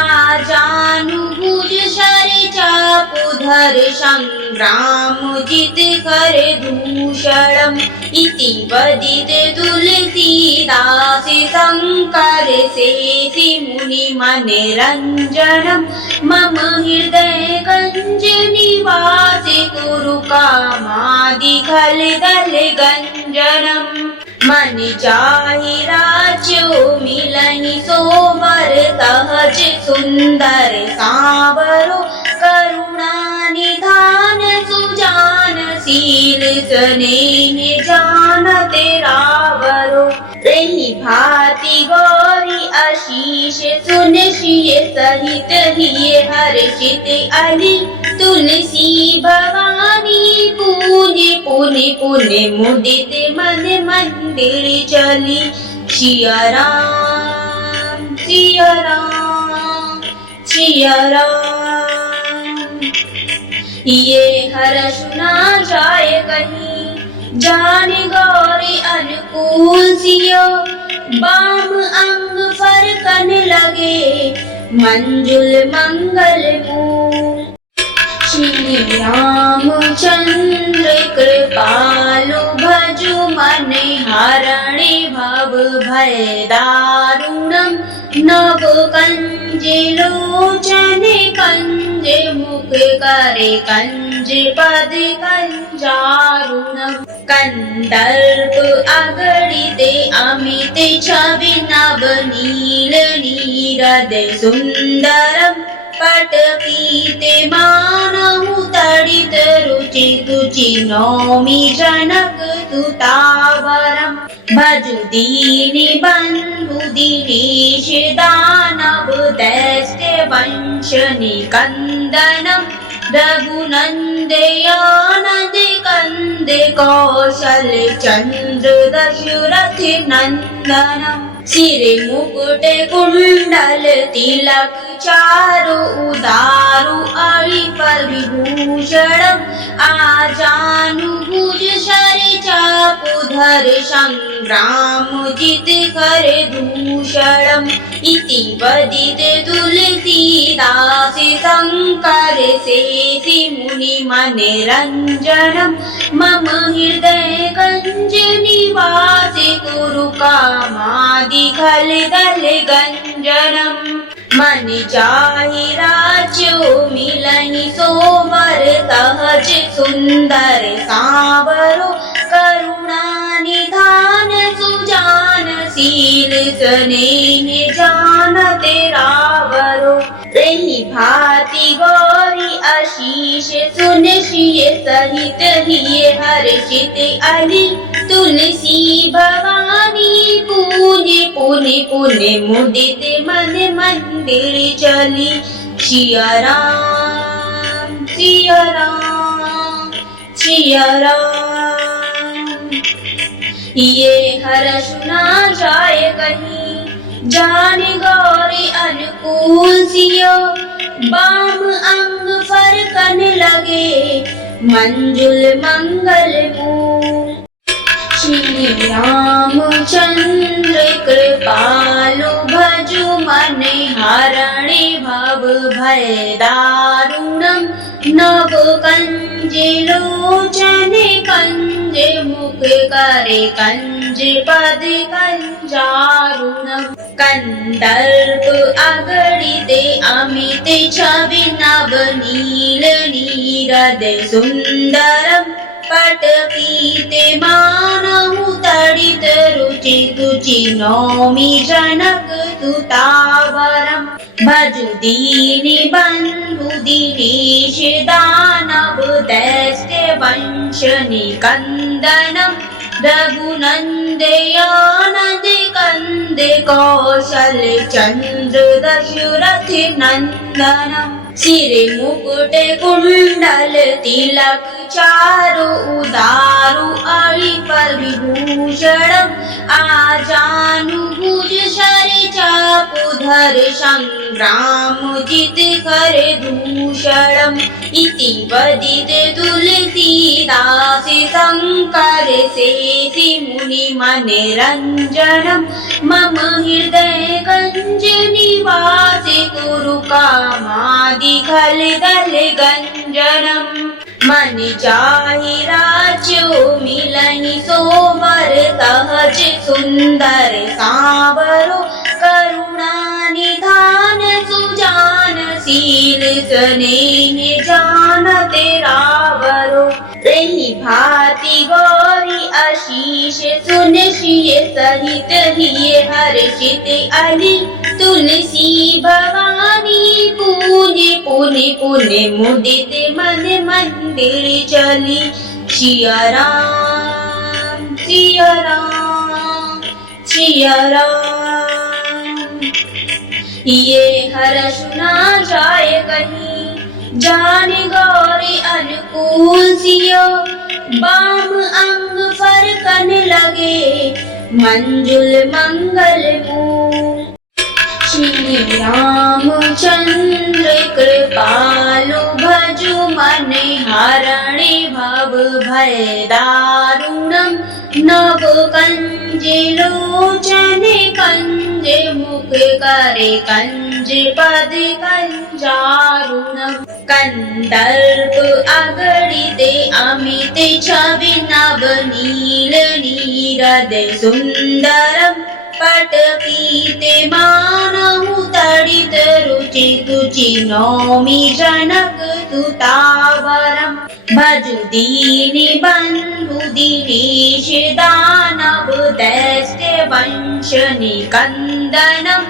आजानुभुज शरि चापुधर संग्राम जित कर दूषणम् इति वदित तुलसीदास शङ्कर शेषि मुनि मनरञ्जनम् मम हृदय गञ्ज निवास कुरु कामादि खल दल गञ्जनम् मन जाहि राज्यो मिलहि सोबर सहज सुंदर सावरो करुणा निधान सुजान शील स्नेह जानत रावरो रही भांति गौरी आशीष सुन सिय सहित हिय हर्षित अली तुलसी भवानी पूज्य पुनि पुनि मुदित मन मंदिर चली सिया राम सिया राम सिया राम। ये हर्ष ना जाय कहीं जान गौरी अनुकूल सियो बाम अंग फरकन लगे मंजुल मंगल मूल श्री रामचंद्र कृपालु भजु मन हरणि भव भय दारुणम् नव कंज लोचन कंज मुख करे कंज पद कंजारुणम् कंदर्प अगणित अमित छवि नव नील नीरद सुंदरम् पटपीते मानहु तडित रुचि तुचि नौमि जनक सुतावरम् भजु दीनि बन्धु दिनेश दानव दैत्य वंश निकन्दनम् रघुनन्दयानन्द कन्दे कौशल चन्द्र दशरथ नन्दनम् सिरे मुकुट कुण्डल तिलक चारु उदारु अरिफल विभूषणम् आजानुभुज शरे चापुधर संग्राम जित कर दूषणम् इति वदित तुलसीदास शङ्कर शेषि मुनि मनरञ्जनम् मम हृदय कञ्ज निवास कुरु कामादि खल दल गञ्जनम् मन चाहि राज्यो मिलहि सोबर सहज सुंदर सावरो करुणा निधान सुजान शील स्नेह जानत रावरो रही भांति गौरी आशीष सुन श्रिय सहित हिय हर्षित अली तुलसी भवानी पूज्य पुनि पुनि मुदित मन मंदिर चली सिया राम सिया राम सिया राम। ये हर सुना जाए कहीं जान गौरी अनुकूल सियो बाम अंग फरकन लगे मंजुल मंगल मूल श्री रामचंद्र कृपालु भजु मन हरणे भव भय दारुणम् नव कंज लोचन कंज मुख करे कंज पद कंजारुणम् कंदर्प अगणित अमित छवि नव नील नीरद सुंदरम् पट पीते मानहु तडित रुचि तुचि नौमि जनक सुतावरम् भजु दीनि बन्धु दिनेश दानव दैत्य वंश निकन्दनम् रघुनन्दयानन्द कन्द कौशल चन्द्र दशरथ नन्दनम् सिरे मुकुट कुण्डल तिलक चारु उदारु अरिफल विभूषणम् आजानुभुज शरे चापुधर संग्राम जित कर दूषणम् इति वदित तुलसीदास शङ्कर शेषि मुनि मनरञ्जनम् मम हृदय कञ्ज निवास कुरु कामादि खल दल गञ्जनम् मन चाहि राज्यो मिलहि सोबर सहज सुंदर सावरो करुणा निधान सुजान शील स्नेह जानत रावरो रही भांति गौरी आशीष सुन श्रिय सहित हिय हर्षित अली तुलसी भवानी पूज्य पुनि पुनि मुदित मन मंदिर चली सिया राम सिया राम सिया राम। ये हर सुना जाए कहीं जान गौरी अनुकूल सियो बाम अंग फरकन लगे मंजुल मंगल मूल श्री रामचंद्र कृपालु भजु मन हरणे भव भय दारुणम् नव कंज लोचन कंज मुख करे कंज पद कंजारुणम् कंदर्प अगणित अमित छवि नव नील नीरद सुंदरम् पट पीते मानहु तडित रुचि तुचि नौमि जनक सुतावरम् भजु दीनि बन्धु दिनेश दानव दैत्य वंश निकन्दनम्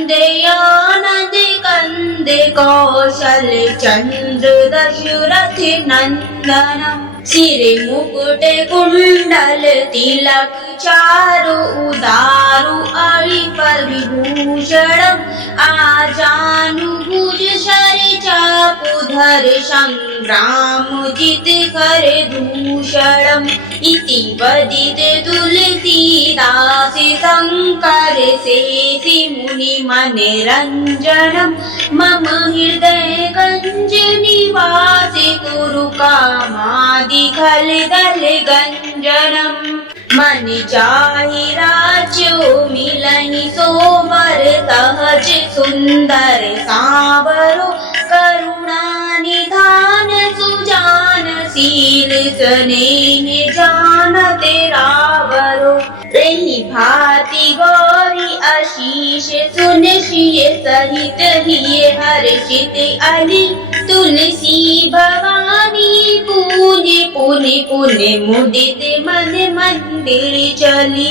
रघुनन्दयानन्द कन्द कौशल चन्द्र दशरथ नन्दनम् सिरे मुकुट कुंडल तिलक चारु उदारु अळि पर विभूषणम् आजानुभुज शरे चापुधर संग्राम जित कर दूषणम् इति वदिते तुलसीदास शंकर शेषि मुनि मनरंजनम् मम हृदय गंज निवासे कुरु कामादि खल दल गंजनम् मन जाहि राज्यो मिलहि सोबर सहज सुंदर सावरो करुणा निधान सुजान शील स्नेह जानते रावरो रही भांति गौरी आशीष सुन सिय सहित हिय हर्षित अली तुलसी भवानी पूजे पुनि पुनि मुदित मन मंदिर चली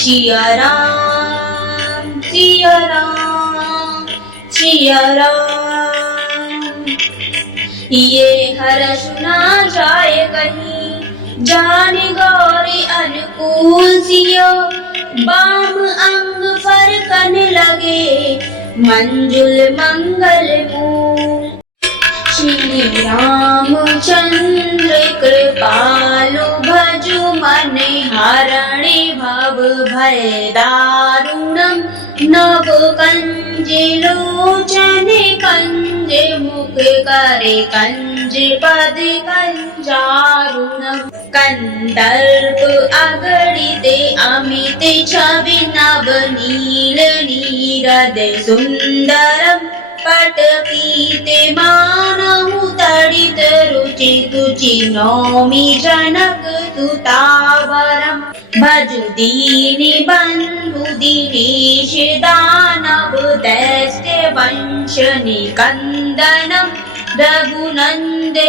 सिया राम सिया राम सिया राम। ये हर्ष ना जाए कहीं जान गौरी अनुकूल सियो बाम अंग फरकन लगे मंजुल मंगल मूल। श्री रामचंद्र कृपालु भजु मन हरणे भव भय दारुणम् नव कंज लोचन कंज मुख करे कंज पद कंजारुणम् कंदर्प अगणित अमित छवि नव नील नीरद सुंदरम् पट पीते मानहु तडित रुचि तुचि नौमि जनक सुतावरम् भजु दीनि बंधु दिनेश दानव दैत्य वंश निकंदनम् रघुनंदयानंद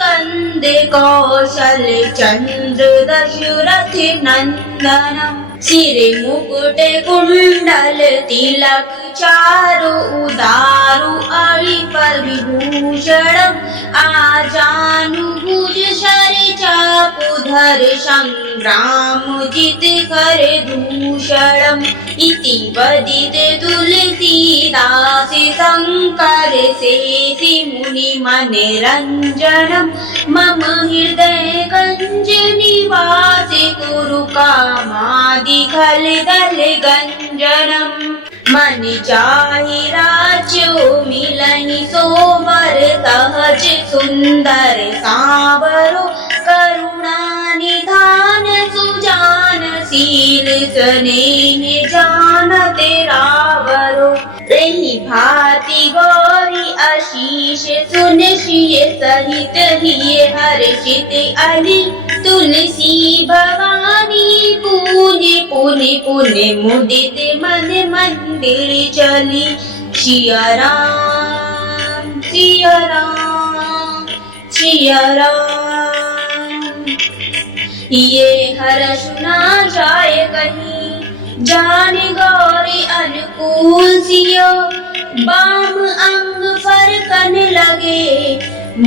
कंद कौशल चंद्र दशरथ नंदनम् सिरे मुकुट कुंडल तिलक चारु उदारु अळि पर विभूषणम् आजानुभुज शरे चापुधर संग्राम जित कर दूषणम् इति वदिते तुलसीदास शंकर शेषि मुनि मनरंजनम् मम हृदय गंज निवासे कुरु कामादि खल दल गंजनम् मन जाहि राज्यो मिलहि सोबर सहज सुंदर सावरो करुणा निधान सुजान शील स्नेह जानते रावरो रही भांति गौरी आशीष सुन सिय सहित हिय हर्षित अली तुलसी भवानी पूजे पुनि पुनि मुदित मन मंदिर चली सिया राम सिया राम सिया राम। ये हर्ष ना जाए कहीं जान गौरी अनुकूल सियो बाम अंग फरकन लगे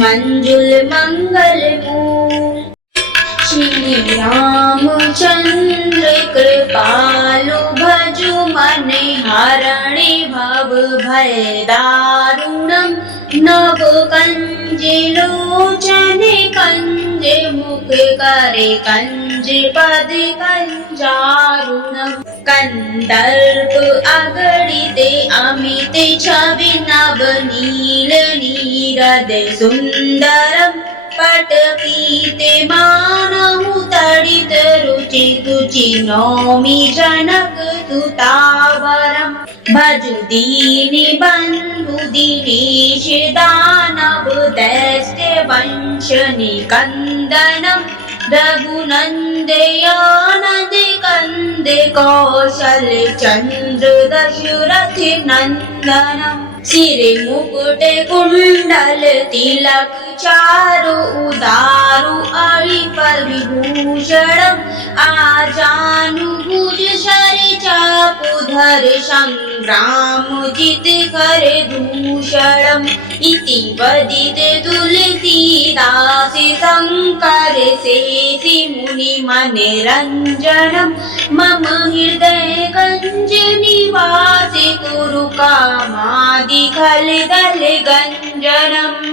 मंजुल मंगल मूल। श्री रामचंद्र कृपालु भजु मन हरणे भव भय दारुणम् नव कंज लोचन कंज मुख करे कंज पद कंजारुणम् कंदर्प अगणित अमित छवि नव नील नीरद सुंदरम् पट पीते मानहु तडित रुचि तुचि नौमि जनक सुतावरम् भजु दीनि बंधु दिनेश दानव दैत्य वंश निकंदनम् रघुनंदयानंद कंद कौशल चंद्र दशरथ नंदनम् सिरे मुकुट कुंडल तिलक चारु उदारु अळि पर विभूषणम् आजानुभुज शरे चापुधर चापुधर संग्रामजित करे दूषणम् इति वदिते तुलसीदास शङ्कर शेषि मुनिमनिरञ्जनम् मम हृदय गञ्ज निवासे कुरु कामादि खलदल गञ्जनम्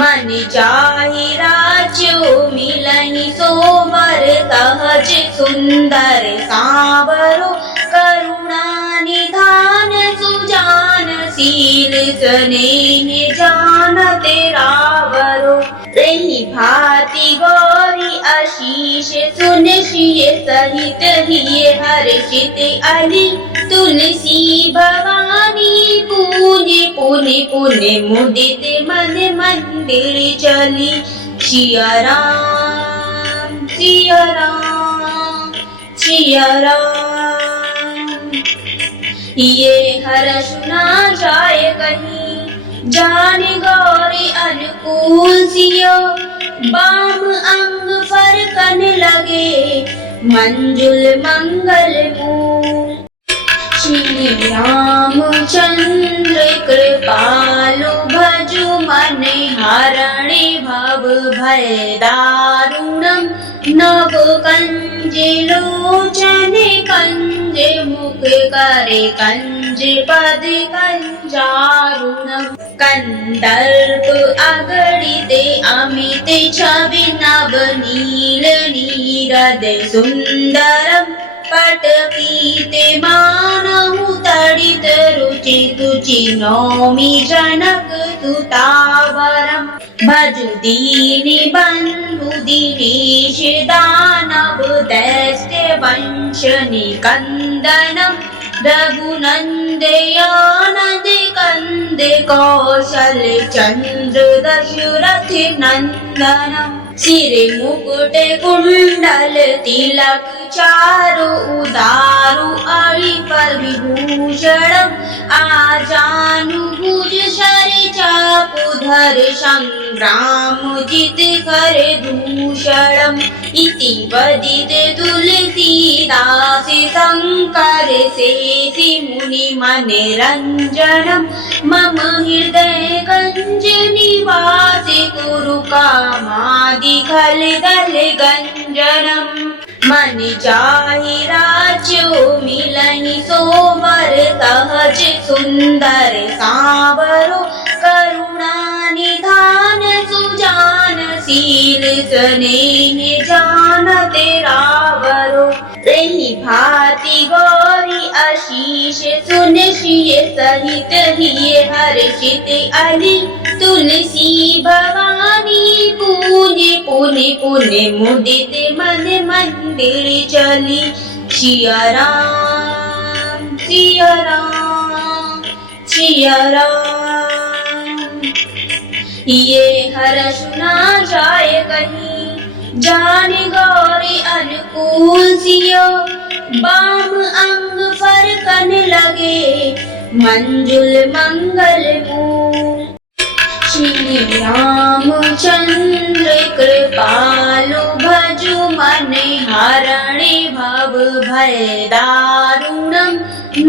मन जाहि राज्यो मिलहि सोबर सहज सुंदर सावरो करुणा निधान सुजान शील स्नेह जानते रावरो रही भांति गौरी आशीष सुन सिय सहित हिय हर्षित अली तुलसी भवानी पूज्य पुनि पुनि मुदित मन मंदिर चली सिया राम सिया राम सिया राम। ये हर सुना जाए कहीं जान गौरी अनुकूल सियो बाम अंग फरकन लगे मंजुल मंगल मूल श्री रामचंद्र कृपालु भजु मन हरणे भव भय दारुणम् नव कंज लोचन कंज मुख करे कंज पद कंजारुणम् कंदर्प अगणित अमित छवि नव नील नीरद सुंदरम् पट पीते मानहु तडित रुचि तुचि नौमि जनक सुतावरम् भजु दीनि बंधु दिनेश दानव दैत्य वंश निकंदनम् रघुनंदयानंद कंद कौशल चंद्र दशरथ नंदनम् सिरे मुकुट कुंडल तिलक चारु उदारु अळि पर विभूषणम् आजानुभुज शरि चापुधर संग्रामजित करे दूषणम् इति वदिते तुलसीदास शङ्कर शेषि मुनिमनिरञ्जनम् मम हृदय गञ्ज निवासे कुरु कामादि खलदल गञ्जनम् मन जाहि राज्यो मिलहि सोबर सहज सुंदर सावरो करुणा निधान सुजान शील स्नेह जानते रावरो रही भांति गौरी आशीष सुन सिय सहित हिय हर्षित अली तुलसी भवानी पूज्य पुनि पुनि मुदित मन मंदिर चली सिया राम सिया राम सिया राम। ये हर सुना जाए कहीं जान गौरी अनुकूल सियो बाम अंग फरकन लगे मंजुल मंगल मूल श्री रामचंद्र कृपालु भजु मन हरणे भव भय दारुणम्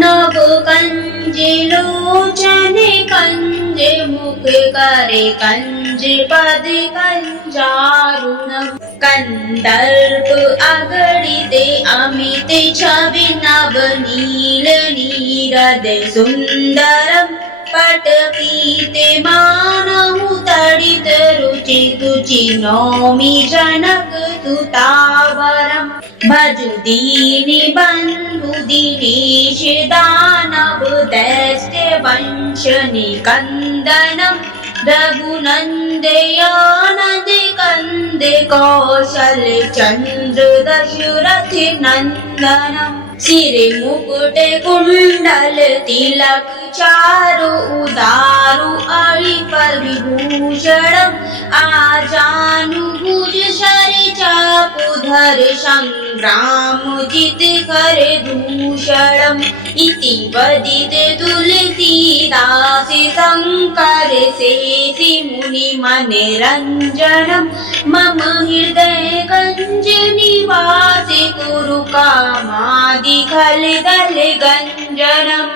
नव कंज लोचन कंज मुख करे कंज पद कंजारुणम् कंदर्प अगणित अमित छवि नव नील नीरद सुंदरम् पट पीते मानहु तडित रुचि तुचि नौमि जनक सुतावरम् भजु दीनि बंधु दिनेश दानव दैत्य वंश निकंदनम् रघुनंदयानंद कंद कौशल चंद्र दशरथ नंदनम् सिरे मुकुट कुंडल तिलक चारु उदारु अळि पर विभूषणम् आजानुभुज शरि चापुधर संग्रामजित करे दूषणम् इति वदिते तुलसीदास शङ्कर शेषि मुनिमनिरञ्जनम् मम हृदय गञ्ज निवासे कुरु कामादि खलदल गञ्ज रंजनम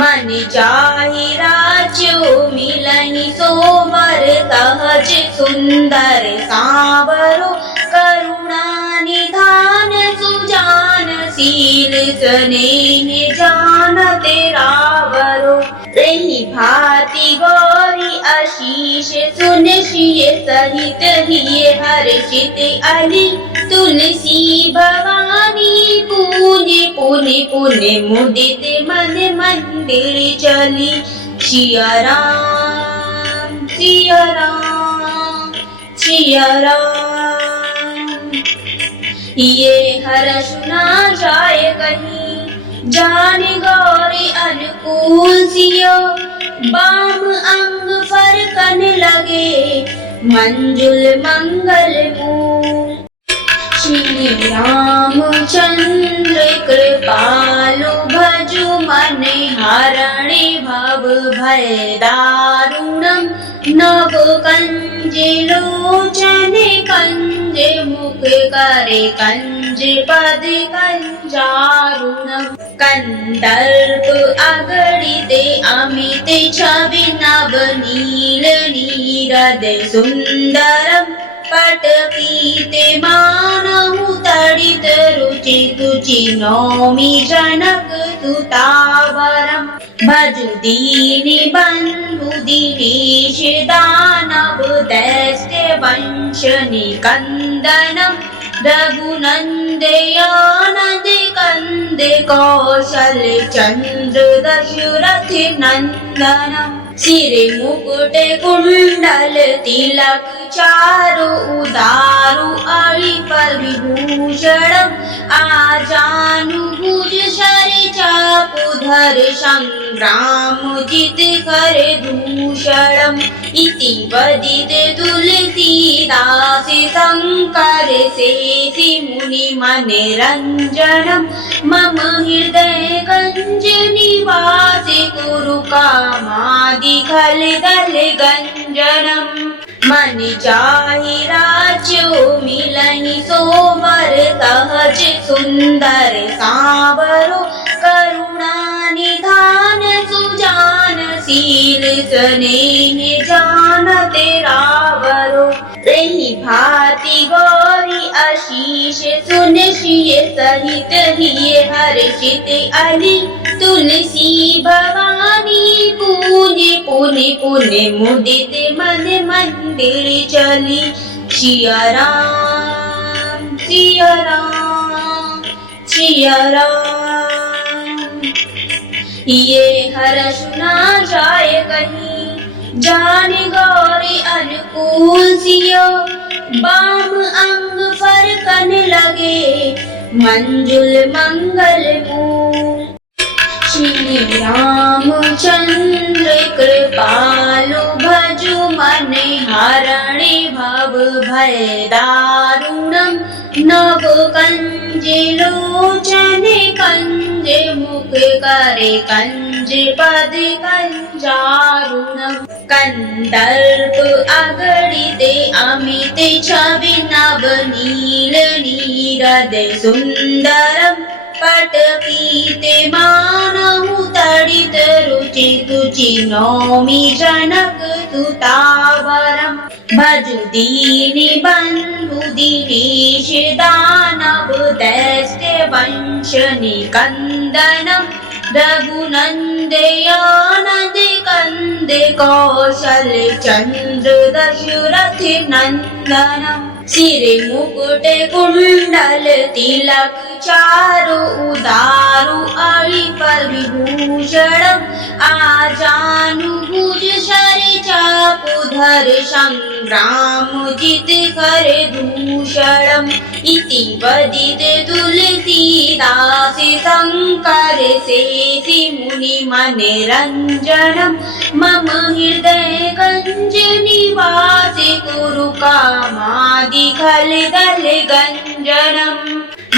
मन जाहि राज्यो मिलहि सोबर सहज सुंदर सांवरो करुणा निधान सुजान शील स्नेह जानते रावरो रही भांति गौरी आशीष सुन श्रिय सहित हिय हर्षित अली तुलसी भवानी पूज्य पुनि पुनि मुदित मन मंदिर चली सिया राम सिया राम सिया राम। ये हर्ष ना जाए कहीं जान गौरी अनुकूल सियो बाम अंग फरकन लगे मंजुल मंगल मूल। श्री रामचंद्र कृपालु भजु मन हरणे भव भय दारुणम नव कंज लोचन कंज मुख करे कंज पद कंजारुणम कंदर्प अगणित अमित छवि नव नील नीरद सुंदरम पट पीते मानहु तड़ित रुचि तुचि नौमि जनक सुतावरम भजु दीनि बंधु दिनेश दानव दैत्य वंश निकंदनम रघुनंदयानंद कंद कौशल चंद्र दशरथ नंदनम सिरे मुकुट कुंडल तिलक चारु उदारु अरि पर विभूषणम आजानुभुज शरि चापुधर संग्राम जित कर दूषणम इति वदित तुलसीदास शंकर शेषि मुनि मने रंजनम मम हृदय गंज निवास कुरु कामादि खल दल गंजनम मन जाहि राज्यो मिलहि सोबर सहज सुंदर सांवरो करुणा निधान सुजान शील स्नेह जानते रावरो रही भांति गौरी आशीष सुन श्रिय सहित हिय हर्षित अली तुलसी भवानी पूज्य पुनि पुनि मुदित मन मंदिर चली सिया राम सिया राम सिया राम। ये हर्ष ना जाए कहीं जान गौरी अनुकूल सियो बाम अंग फरकन लगे मंजुल मंगल मूल। श्री रामचंद्र कृपालु भजु मन हरणे भव भय दारुणम नव कंज लोचन कंज मुख करे कंज पद कंजारुणम कंदर्प अगणित अमित छवि नव नील नीरद सुंदरम पट पीते मानहु तड़ित रुचि तुचि नौमि जनक सुतावरम भजु दीनि बंधु दिनेश दानव दैत्य वंश निकंदनम रघुनंदयानंद कंद कौशल चंद्र दशरथ नंदनम सिरे मुकुट कुंडल तिलक चारु उदारु अरि पर विभूषणम आजानुभुज शरि चापुधर संग्राम जित कर दूषणम इति वदित तुलसीदास शंकर शेषि मुनि मने रंजनम मम हृदय गंज निवास कुरु कामादि खल दल गंजनम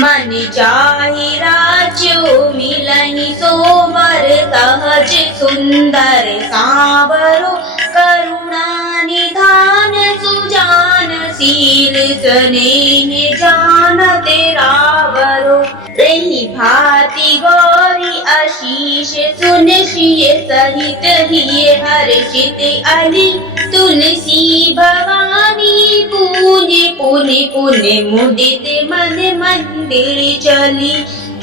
मन जाहि राज्यो मिलहि सोबर सहज सुंदर सांवरो करुणा निधान सुजान शील स्नेह जानते रावरो रही भांति गौरी आशीष सुन श्रिय सहित ही हर्षित अली तुलसी भवानी पूजे पुण्य पुण्य मुदित मन मंदिर चली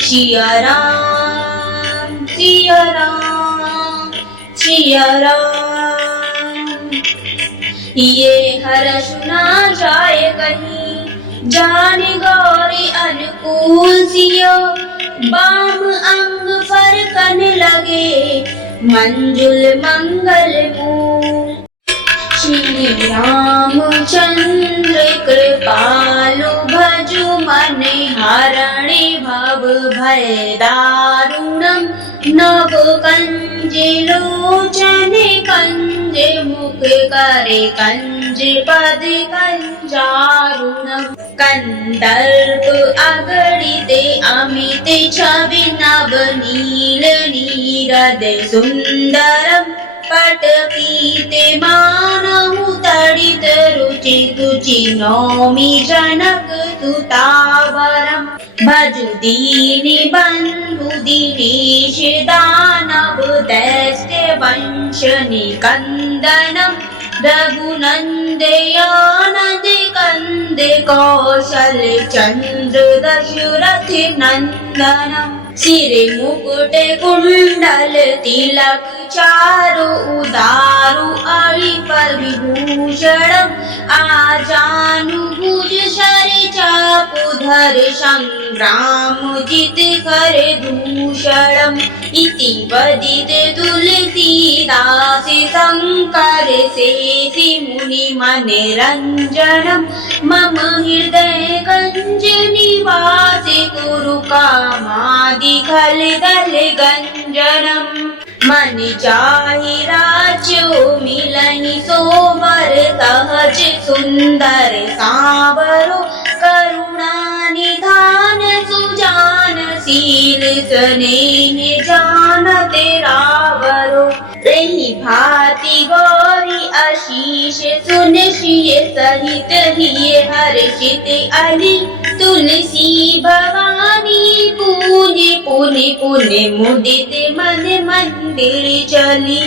सिया राम सिया राम सिया राम। ये हर्ष ना जाए कहीं जान गौरी अनुकूल सियो बाम अंग फरकन लगे मंजुल मंगल मूल। श्री रामचंद्र कृपालु भजु मन हरणे भव भय दारुणम नव कंज लोचन कंज मुख करे कंज पद कंजारुणम कंदर्प अगणित अमित छवि नव नील नीरद सुंदरम पट पीते मानहु तड़ित रुचि तुचि नौमि जनक सुतावरम भजु दीनि बंधु दिनेश दानव दैत्य वंश निकंदनम रघुनंदयानंद कंद कौशल चंद्र दशरथ नंदनम सिरे मुकुट कुंडल तिलक चारु उदारु अळि पर विभूषणम आजानुभुज शर चापुधर संग्राम जित कर दूषणम इति वदित तुलसीदास शंकर शेषि मुनि मनरंजनम मम हृदय कंज निवास कुरु कामादि खल दल गंजनम मन चाहि राज्यो मिलहि सोबर सहज सुंदर सावरो करुणा निधान सुजान शील स्नेह जानते रावरो रही भांति गौरी आशीष सुन श्रिय सहित ही हर्षित अली तुलसी भवानी पूजे पुण्य पुण्य मुदित मन मंदिर चली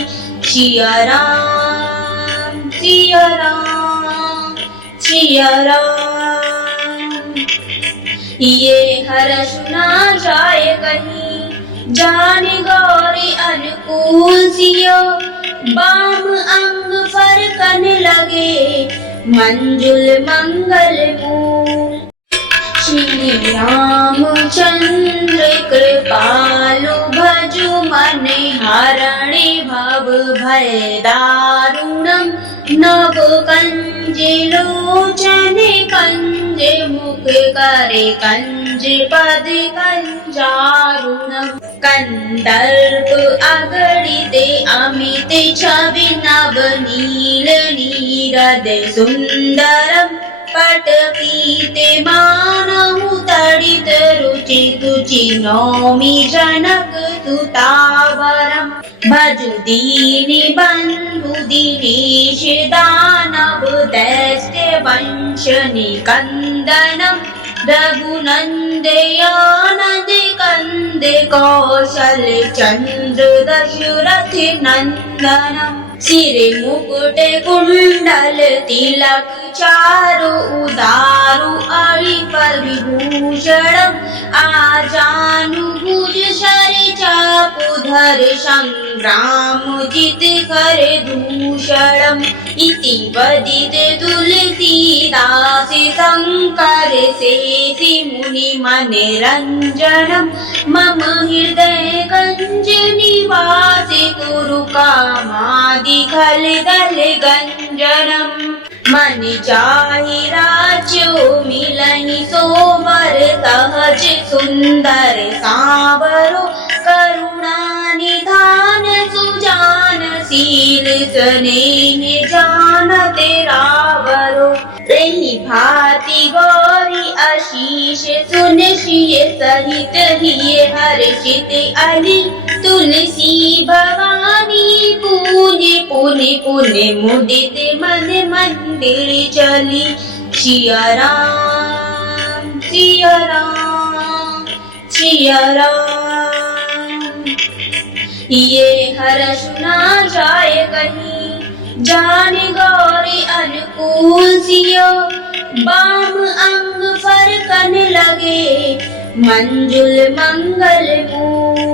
सिया राम सिया राम सिया राम। ये हर्ष ना जाए कहीं जान गौरी अनुकूल सियो बाम अंग फरकन लगे मंजुल मंगल मूल। श्री रामचंद्र कृपालु भजु मन हरणे भव भय दारुणम नव कंज लोचन कंज मुख करे कंज पद कंजारुणम कंदर्प अगणित अमित छवि नव नील नीरद सुंदरम पट पीते मानहु तड़ित रुचि तुचि नौमि जनक सुतावरम भजु दीनि बंधु दिनेश दानव दैत्य वंश निकंदनम रघुनंदयानंद कंद कौशल चंद्र दशरथ नंदनम सिरे मुकुट कुंडल तिलक चारु उदारु अळि पर विभूषणम आजानुभुज शर चापुधर संग्राम जित कर दूषणम इति वदित तुलसीदास शंकर शेषि मुनि मनरंजनम मम हृदय कंज निवास कुरु कामादि खल दल गंजनम मन चाहि राज्यो मिलहि सोबर सहज सुंदर सावरो करुणा निधान सुजान शील स्नेह जानते रावरो रही भांति गौरी आशीष सुन श्रिय सहित ही हर्षित अली तुलसी भवानी पूजे पुण्य पुण्य मुदित मन मंदिर चली सिया राम सिया राम सिया राम। ये हर्ष ना जाए कहीं, जाने गौरी अनुकूल सियो, बाम अंग फरकन लगे, मंजुल मंगल मूल।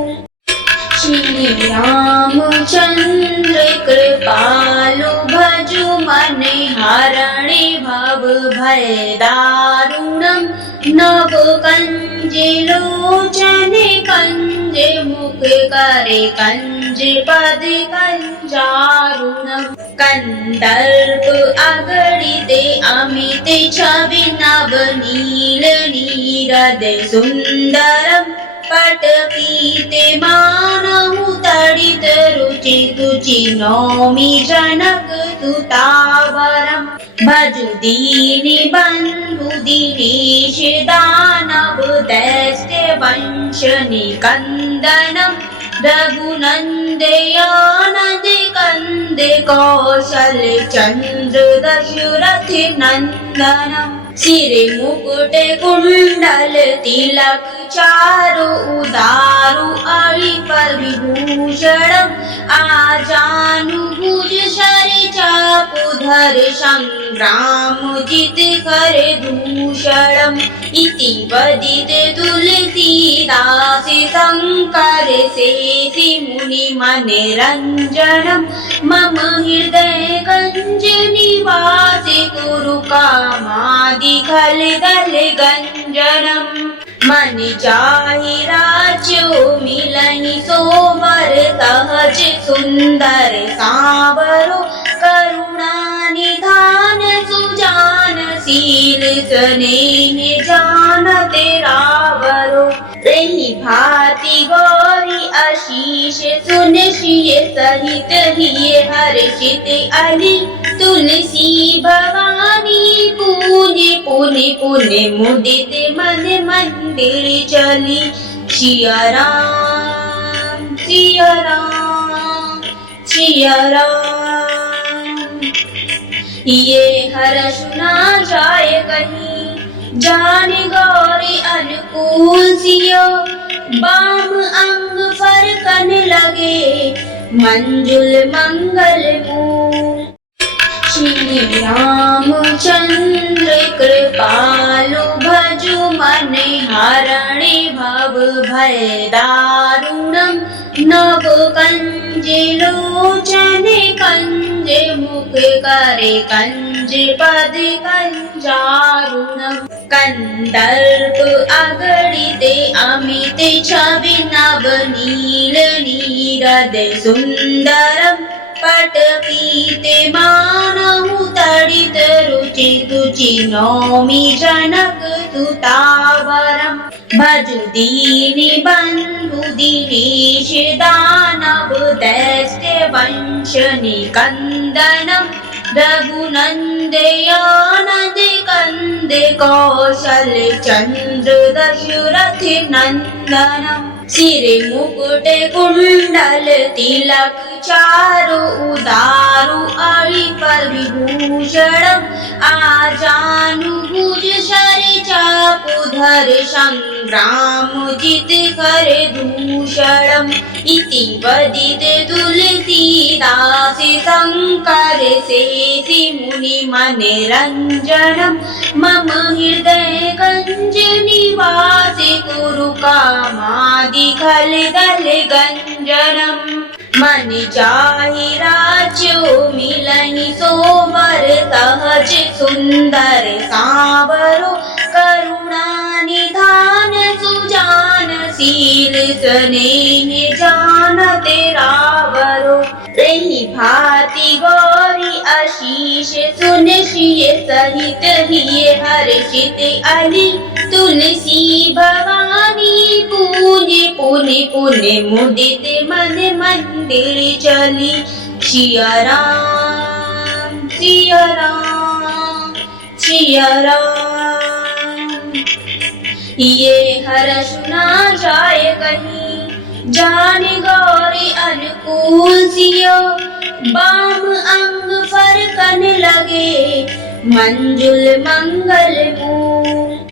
श्री रामचंद्र कृपालु भजु मन हरणे भव भय दारुणम्। नव कंज लोचन कंज मुख करे कंज पद कंजारुणम्। कंदर्प अगणित अमित छवि नव नील नीरद सुंदरम्। पट पीते मानहु तडित रुचि तुचि नौमि जनक सुतावरम्। भजु दीनि बंधु दिनेश दानव दैत्य वंश निकंदनम्। रघुनंदयानंद कंद कौशल चंद्र दशरथ नंदनम्। सिर मुकुट कुंडल तिलक चारु उदारु अरि पर विभूषणम्। आजानुभुज शर चापुधर संग्राम जित कर दूषणम्। इति वदित तुलसीदास शंकर शेषि मुनि मनरंजनम्। मम हृदय गंज निवास कुरु कामादि खल दल गंजनम्। मन चाहि राज्यो मिलहि सोबर सहज सुंदर सावरो। करुणा निधान सुजान शील स्नेह जानत रावरो। रही भांति गौरी आशीष सुन सिय सहित हिय हर्षित अली। तुलसी भवानी पूज्य पुनि पुनि मुदित मन मंदिर चली। सिया राम सिया राम सिया राम। ये हर्ष ना जाए कहीं, जाने गौरी अनुकूल सियो, बाम अंग फरकन लगे, मंजुल मंगल मूल। श्री रामचंद्र कृपालु भजु मन हरणे भव भय दारुणम्। नव कंज लोचन कंज मुख करे कंज पद कंजारुणम्। कंदर्प अगणित अमित छवि नव नील नीरद सुंदरम्। पट पीते मानहु तडित रुचि तुचि नौमि जनक सुतावरम्। भजु दीनि बंधु दिनेश दानव दैत्य वंश निकंदनम्। रघुनंदयानंद कंद कौशल चंद्र दशरथ नंदनम्। सिर मुकुट कुंडल तिलक चारु उदारु अरि पर विभूषणम्। आजानुभुज शर चापुधर संग्राम जित कर दूषणम्। इति वदित तुलसीदास शंकर शेषि मुनि मनरंजनम्। मम हृदय गंज निवास कुरु कामादि खल दल गंजनम्। मन चाहि राज्यो मिलहि सोबर सहज सुंदर सावरो। करुणा निधान सुजान शील स्नेह जानत रावरो। रही भांति गौरी आशीष सुन सिय सहित हिय हर्षित अली। तुलसी भवानी पूज्य पुनि पुनि मुदित मन मंदिर चली। सिया राम सिया राम सिया राम। ये हर्ष ना जाए कहीं, जाने गौरी अनुकूल सियो, बाम अंग फरकन लगे, मंजुल मंगल मूल।